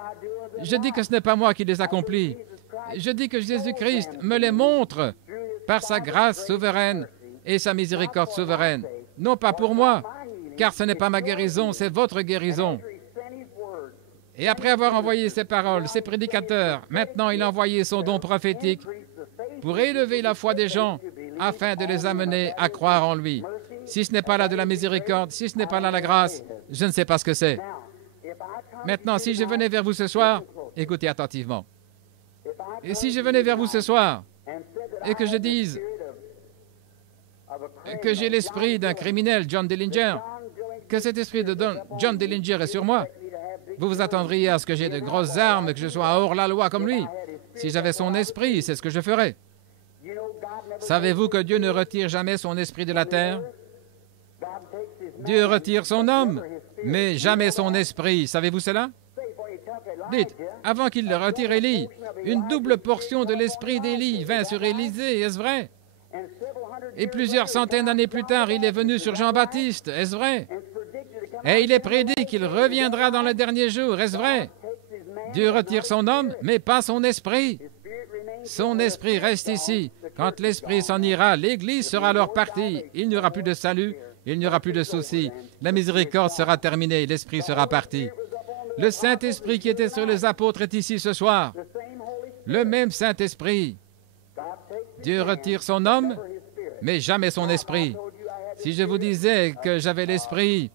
Je dis que ce n'est pas moi qui les accomplis. Je dis que Jésus-Christ me les montre par sa grâce souveraine et sa miséricorde souveraine. Non pas pour moi, car ce n'est pas ma guérison, c'est votre guérison. Et après avoir envoyé ses paroles, ses prédicateurs, maintenant il a envoyé son don prophétique pour élever la foi des gens afin de les amener à croire en lui. Si ce n'est pas là de la miséricorde, si ce n'est pas là la grâce, je ne sais pas ce que c'est. Maintenant, si je venais vers vous ce soir, écoutez attentivement. Et si je venais vers vous ce soir et que je dise que j'ai l'esprit d'un criminel, John Dillinger, que cet esprit de John Dillinger est sur moi, vous vous attendriez à ce que j'ai de grosses armes, que je sois hors la loi comme lui. Si j'avais son esprit, c'est ce que je ferais. Savez-vous que Dieu ne retire jamais son esprit de la terre? Dieu retire son homme, mais jamais son esprit. Savez-vous cela? Dites, avant qu'il le retire Élie, une double portion de l'esprit d'Élie vint sur Élisée, est-ce vrai? Et plusieurs centaines d'années plus tard, il est venu sur Jean-Baptiste, est-ce vrai? Et il est prédit qu'il reviendra dans le dernier jour, est-ce vrai? Dieu retire son homme, mais pas son esprit. Son esprit reste ici. Quand l'esprit s'en ira, l'Église sera alors partie. Il n'y aura plus de salut, il n'y aura plus de soucis. La miséricorde sera terminée, l'esprit sera parti. Le Saint-Esprit qui était sur les apôtres est ici ce soir. Le même Saint-Esprit. Dieu retire son homme, mais jamais son esprit. Si je vous disais que j'avais l'esprit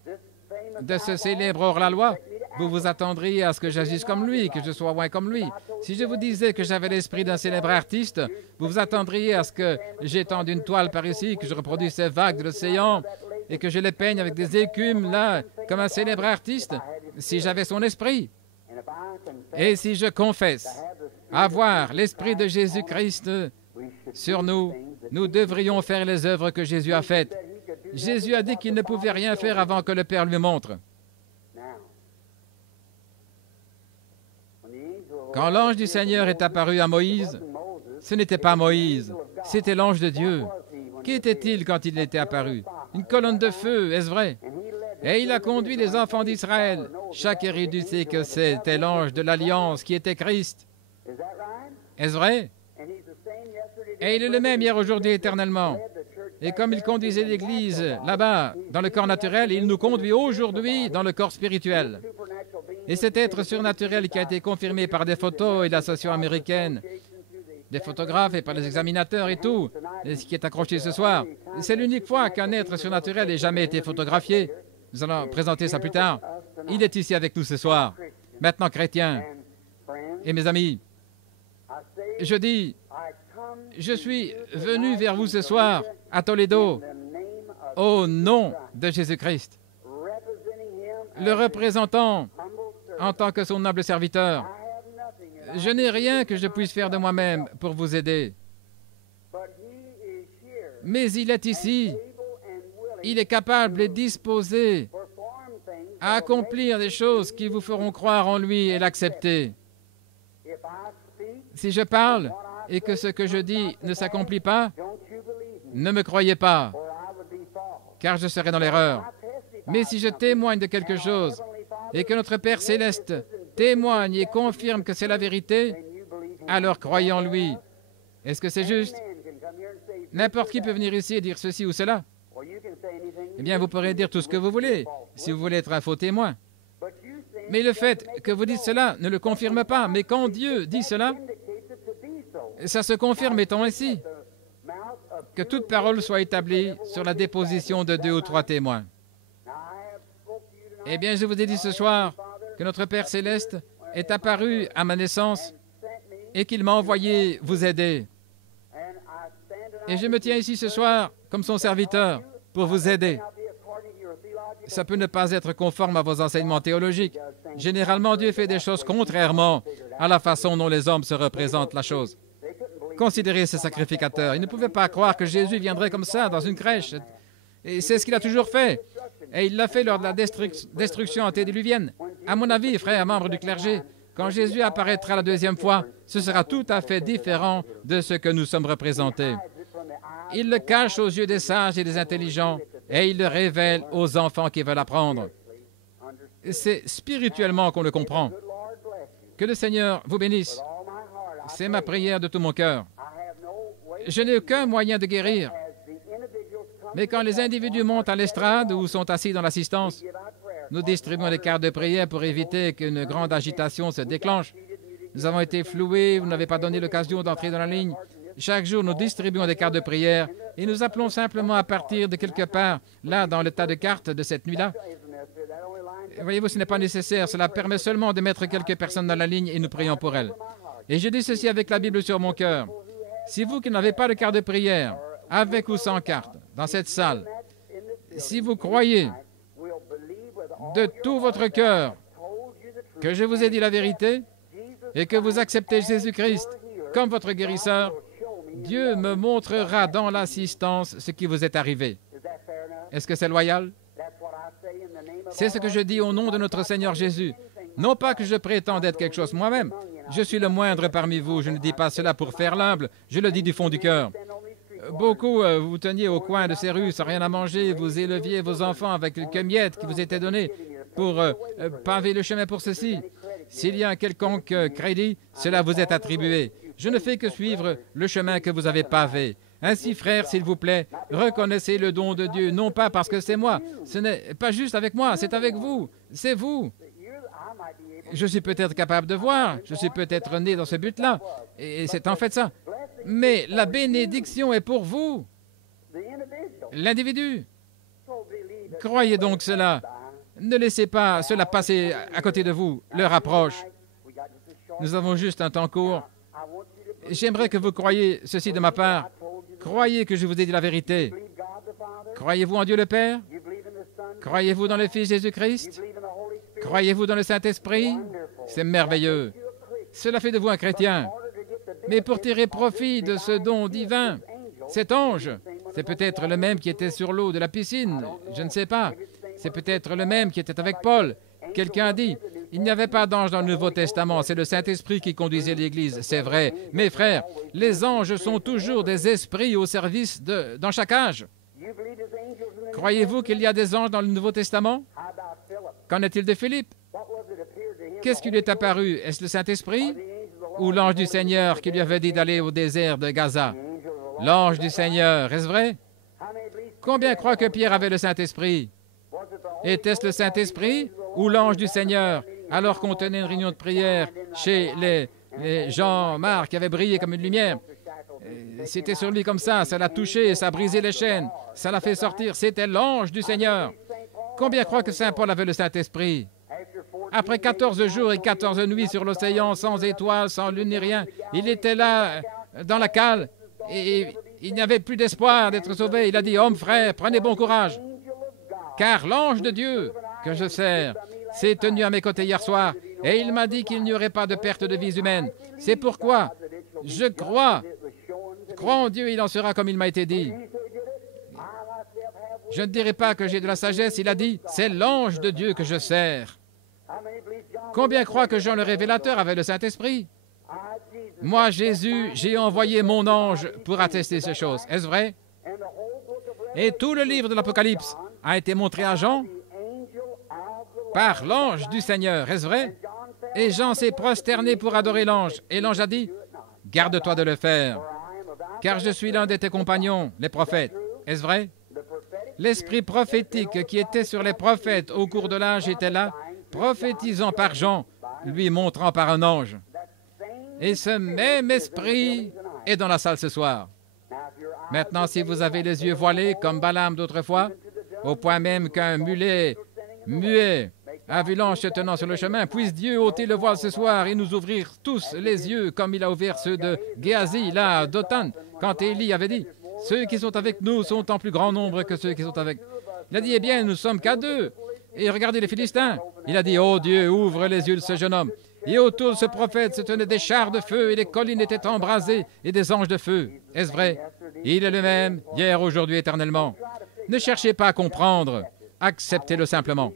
de ce célèbre hors-la-loi, vous vous attendriez à ce que j'agisse comme lui, que je sois loin comme lui. Si je vous disais que j'avais l'esprit d'un célèbre artiste, vous vous attendriez à ce que j'étende une toile par ici, que je reproduise ces vagues de l'océan et que je les peigne avec des écumes, là, comme un célèbre artiste, si j'avais son esprit. Et si je confesse avoir l'esprit de Jésus-Christ sur nous, nous devrions faire les œuvres que Jésus a faites. Jésus a dit qu'il ne pouvait rien faire avant que le Père lui montre. Quand l'ange du Seigneur est apparu à Moïse, ce n'était pas Moïse, c'était l'ange de Dieu. Qui était-il quand il était apparu? Une colonne de feu, est-ce vrai? Et il a conduit les enfants d'Israël. Chaque érudit sait que c'était l'ange de l'Alliance qui était Christ. Est-ce vrai? Et il est le même hier, aujourd'hui, éternellement. Et comme il conduisait l'Église là-bas, dans le corps naturel, il nous conduit aujourd'hui dans le corps spirituel. Et cet être surnaturel qui a été confirmé par des photos et l'association américaine, des photographes et par les examinateurs et tout, et ce qui est accroché ce soir, c'est l'unique fois qu'un être surnaturel ait jamais été photographié. Nous allons présenter ça plus tard. Il est ici avec nous ce soir. Maintenant, chrétiens et mes amis, je dis, je suis venu vers vous ce soir à Toledo au nom de Jésus-Christ, le représentant en tant que son humble serviteur. Je n'ai rien que je puisse faire de moi-même pour vous aider. Mais il est ici. Il est capable et disposé à accomplir des choses qui vous feront croire en lui et l'accepter. Si je parle et que ce que je dis ne s'accomplit pas, ne me croyez pas, car je serai dans l'erreur. Mais si je témoigne de quelque chose et que notre Père céleste témoigne et confirme que c'est la vérité, alors croyez en lui. Est-ce que c'est juste? N'importe qui peut venir ici et dire ceci ou cela. Eh bien, vous pourrez dire tout ce que vous voulez, si vous voulez être un faux témoin. Mais le fait que vous dites cela ne le confirme pas. Mais quand Dieu dit cela, ça se confirme étant ainsi. Que toute parole soit établie sur la déposition de 2 ou 3 témoins. Eh bien, je vous ai dit ce soir que notre Père céleste est apparu à ma naissance et qu'il m'a envoyé vous aider. Et je me tiens ici ce soir comme son serviteur pour vous aider. Ça peut ne pas être conforme à vos enseignements théologiques. Généralement, Dieu fait des choses contrairement à la façon dont les hommes se représentent la chose. Considérez ces sacrificateurs. Ils ne pouvaient pas croire que Jésus viendrait comme ça, dans une crèche. Et c'est ce qu'il a toujours fait. Et il l'a fait lors de la destruction antédiluvienne. À mon avis, frères, membres du clergé, quand Jésus apparaîtra la 2e fois, ce sera tout à fait différent de ce que nous sommes représentés. Il le cache aux yeux des sages et des intelligents, et il le révèle aux enfants qui veulent apprendre. C'est spirituellement qu'on le comprend. Que le Seigneur vous bénisse. C'est ma prière de tout mon cœur. Je n'ai aucun moyen de guérir. Mais quand les individus montent à l'estrade ou sont assis dans l'assistance, nous distribuons des cartes de prière pour éviter qu'une grande agitation se déclenche. Nous avons été floués, vous n'avez pas donné l'occasion d'entrer dans la ligne. Chaque jour, nous distribuons des cartes de prière et nous appelons simplement à partir de quelque part, là, dans le tas de cartes de cette nuit-là. Voyez-vous, ce n'est pas nécessaire. Cela permet seulement de mettre quelques personnes dans la ligne et nous prions pour elles. Et je dis ceci avec la Bible sur mon cœur. Si vous qui n'avez pas de carte de prière, avec ou sans carte, dans cette salle, si vous croyez de tout votre cœur que je vous ai dit la vérité et que vous acceptez Jésus-Christ comme votre guérisseur, Dieu me montrera dans l'assistance ce qui vous est arrivé. Est-ce que c'est loyal? C'est ce que je dis au nom de notre Seigneur Jésus. Non pas que je prétende être quelque chose moi-même. Je suis le moindre parmi vous. Je ne dis pas cela pour faire l'humble. Je le dis du fond du cœur. Beaucoup, vous teniez au coin de ces rues sans rien à manger. Vous éleviez vos enfants avec quelques miettes qui vous étaient données pour paver le chemin pour ceci. S'il y a un quelconque crédit, cela vous est attribué. Je ne fais que suivre le chemin que vous avez pavé. Ainsi, frères, s'il vous plaît, reconnaissez le don de Dieu, non pas parce que c'est moi. Ce n'est pas juste avec moi, c'est avec vous. C'est vous. Je suis peut-être capable de voir, je suis peut-être né dans ce but-là, et c'est en fait ça. Mais la bénédiction est pour vous, l'individu. Croyez donc cela. Ne laissez pas cela passer à côté de vous, l'heure approche. Nous avons juste un temps court. J'aimerais que vous croyiez ceci de ma part. Croyez que je vous ai dit la vérité. Croyez-vous en Dieu le Père? Croyez-vous dans le Fils Jésus-Christ? Croyez-vous dans le Saint-Esprit? C'est merveilleux. Cela fait de vous un chrétien. Mais pour tirer profit de ce don divin, cet ange, c'est peut-être le même qui était sur l'eau de la piscine, je ne sais pas. C'est peut-être le même qui était avec Paul. Quelqu'un a dit, il n'y avait pas d'ange dans le Nouveau Testament, c'est le Saint-Esprit qui conduisait l'Église. C'est vrai. Mes frères, les anges sont toujours des esprits au service dans chaque âge. Croyez-vous qu'il y a des anges dans le Nouveau Testament? Qu'en est-il de Philippe? Qu'est-ce qui lui est apparu? Est-ce le Saint-Esprit ou l'ange du Seigneur qui lui avait dit d'aller au désert de Gaza? L'ange du Seigneur, est-ce vrai? Combien croient que Pierre avait le Saint-Esprit? Était-ce le Saint-Esprit ou l'ange du Seigneur alors qu'on tenait une réunion de prière chez les Jean-Marc qui avait brillé comme une lumière. C'était sur lui comme ça l'a touché, ça a brisé les chaînes, ça l'a fait sortir. C'était l'ange du Seigneur. Combien croient que Saint Paul avait le Saint-Esprit? Après 14 jours et 14 nuits sur l'océan, sans étoiles, sans lune ni rien, il était là, dans la cale, et il n'y avait plus d'espoir d'être sauvé. Il a dit, « Homme, frère, prenez bon courage, car l'ange de Dieu que je sers s'est tenu à mes côtés hier soir, et il m'a dit qu'il n'y aurait pas de perte de vies humaines. C'est pourquoi je crois en Dieu, il en sera comme il m'a été dit. » Je ne dirai pas que j'ai de la sagesse, il a dit, « C'est l'ange de Dieu que je sers. » Combien croient que Jean le Révélateur avait le Saint-Esprit? Moi, Jésus, j'ai envoyé mon ange pour attester ces choses. Est-ce vrai? Et tout le livre de l'Apocalypse a été montré à Jean par l'ange du Seigneur. Est-ce vrai? Et Jean s'est prosterné pour adorer l'ange. Et l'ange a dit, « Garde-toi de le faire, car je suis l'un de tes compagnons, les prophètes. » Est-ce vrai? L'esprit prophétique qui était sur les prophètes au cours de l'âge était là, prophétisant par Jean, lui montrant par un ange. Et ce même esprit est dans la salle ce soir. Maintenant, si vous avez les yeux voilés, comme Balaam d'autrefois, au point même qu'un mulet muet a vu l'ange se tenant sur le chemin, puisse Dieu ôter le voile ce soir et nous ouvrir tous les yeux, comme il a ouvert ceux de Géasi, là, à Dothan, quand Élie avait dit, « Ceux qui sont avec nous sont en plus grand nombre que ceux qui sont avec... » Il a dit, « Eh bien, nous sommes qu'à 2. » Et regardez les Philistins. Il a dit, « Oh Dieu, ouvre les yeux de ce jeune homme. » Et autour de ce prophète se tenaient des chars de feu et les collines étaient embrasées et des anges de feu. Est-ce vrai? Il est le même, hier, aujourd'hui, éternellement. Ne cherchez pas à comprendre, acceptez-le simplement.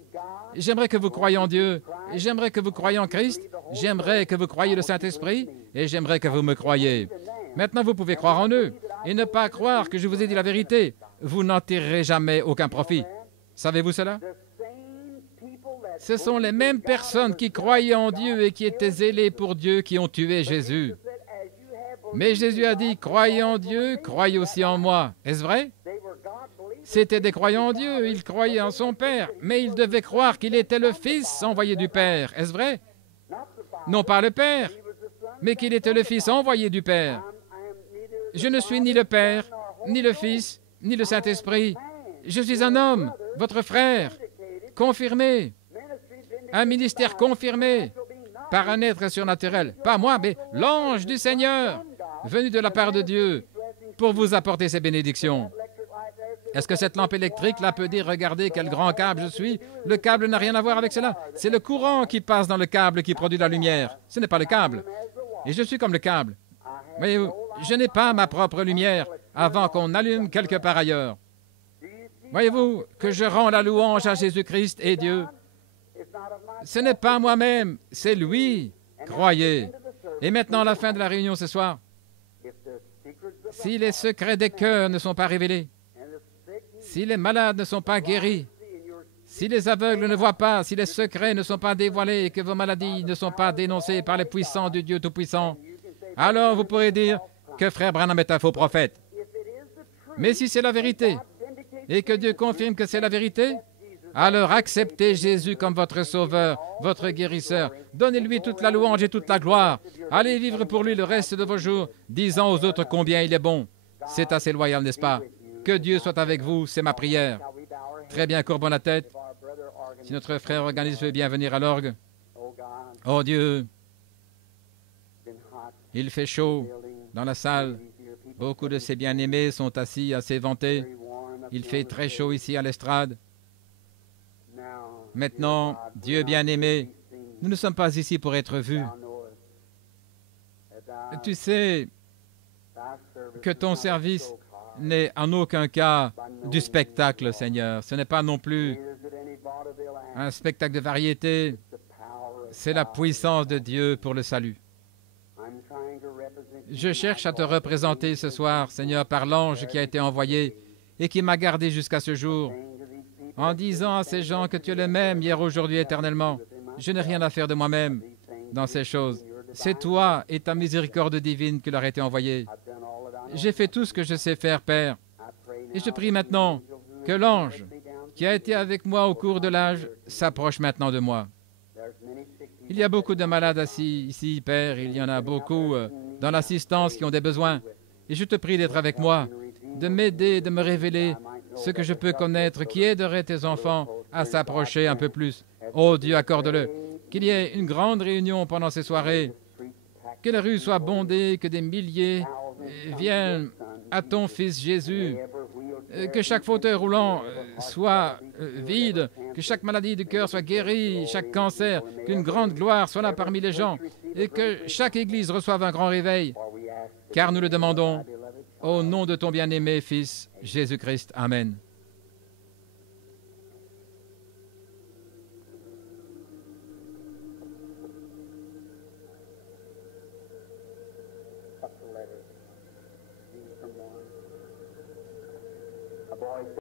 J'aimerais que vous croyiez en Dieu, j'aimerais que vous croyiez en Christ, j'aimerais que vous croyiez le Saint-Esprit, et j'aimerais que vous me croyiez. Maintenant, vous pouvez croire en eux, et ne pas croire que je vous ai dit la vérité. Vous n'en tirerez jamais aucun profit. Savez-vous cela? Ce sont les mêmes personnes qui croyaient en Dieu et qui étaient zélées pour Dieu qui ont tué Jésus. Mais Jésus a dit, croyez en Dieu, croyez aussi en moi. Est-ce vrai? C'étaient des croyants en Dieu, ils croyaient en son Père, mais ils devaient croire qu'il était le Fils envoyé du Père. Est-ce vrai? Non pas le Père, mais qu'il était le Fils envoyé du Père. Je ne suis ni le Père, ni le Fils, ni le Saint-Esprit. Je suis un homme, votre frère, confirmé, un ministère confirmé par un être surnaturel. Pas moi, mais l'ange du Seigneur, venu de la part de Dieu, pour vous apporter ses bénédictions. Est-ce que cette lampe électrique là peut dire, regardez quel grand câble je suis? Le câble n'a rien à voir avec cela. C'est le courant qui passe dans le câble qui produit la lumière. Ce n'est pas le câble. Et je suis comme le câble. Voyez-vous, je n'ai pas ma propre lumière avant qu'on allume quelque part ailleurs. Voyez-vous que je rends la louange à Jésus-Christ et Dieu. Ce n'est pas moi-même, c'est lui. Croyez. Et maintenant, à la fin de la réunion ce soir, si les secrets des cœurs ne sont pas révélés, si les malades ne sont pas guéris, si les aveugles ne voient pas, si les secrets ne sont pas dévoilés et que vos maladies ne sont pas dénoncées par les puissants du Dieu Tout-Puissant, alors vous pourrez dire que Frère Branham est un faux prophète. Mais si c'est la vérité et que Dieu confirme que c'est la vérité, alors acceptez Jésus comme votre sauveur, votre guérisseur. Donnez-lui toute la louange et toute la gloire. Allez vivre pour lui le reste de vos jours, disant aux autres combien il est bon. C'est assez loyal, n'est-ce pas? Que Dieu soit avec vous, c'est ma prière. Très bien, courbons la tête. Si notre frère organiste veut bien venir à l'orgue. Oh Dieu, il fait chaud dans la salle. Beaucoup de ses bien-aimés sont assis à s'éventer. Il fait très chaud ici à l'estrade. Maintenant, Dieu bien-aimé, nous ne sommes pas ici pour être vus. Tu sais que ton service n'est en aucun cas du spectacle, Seigneur. Ce n'est pas non plus un spectacle de variété. C'est la puissance de Dieu pour le salut. Je cherche à te représenter ce soir, Seigneur, par l'ange qui a été envoyé et qui m'a gardé jusqu'à ce jour, en disant à ces gens que tu es le même hier, aujourd'hui, éternellement. Je n'ai rien à faire de moi-même dans ces choses. C'est toi et ta miséricorde divine qui leur a été envoyée. J'ai fait tout ce que je sais faire, Père. Et je prie maintenant que l'ange qui a été avec moi au cours de l'âge s'approche maintenant de moi. Il y a beaucoup de malades assis ici, Père. Il y en a beaucoup dans l'assistance qui ont des besoins. Et je te prie d'être avec moi, de m'aider, de me révéler ce que je peux connaître, qui aiderait tes enfants à s'approcher un peu plus. Oh Dieu, accorde-le. Qu'il y ait une grande réunion pendant ces soirées, que les rues soient bondées, que des milliers viennent à ton Fils Jésus, que chaque fauteuil roulant soit vide, que chaque maladie du cœur soit guérie, chaque cancer, qu'une grande gloire soit là parmi les gens, et que chaque Église reçoive un grand réveil, car nous le demandons au nom de ton bien-aimé Fils Jésus-Christ. Amen.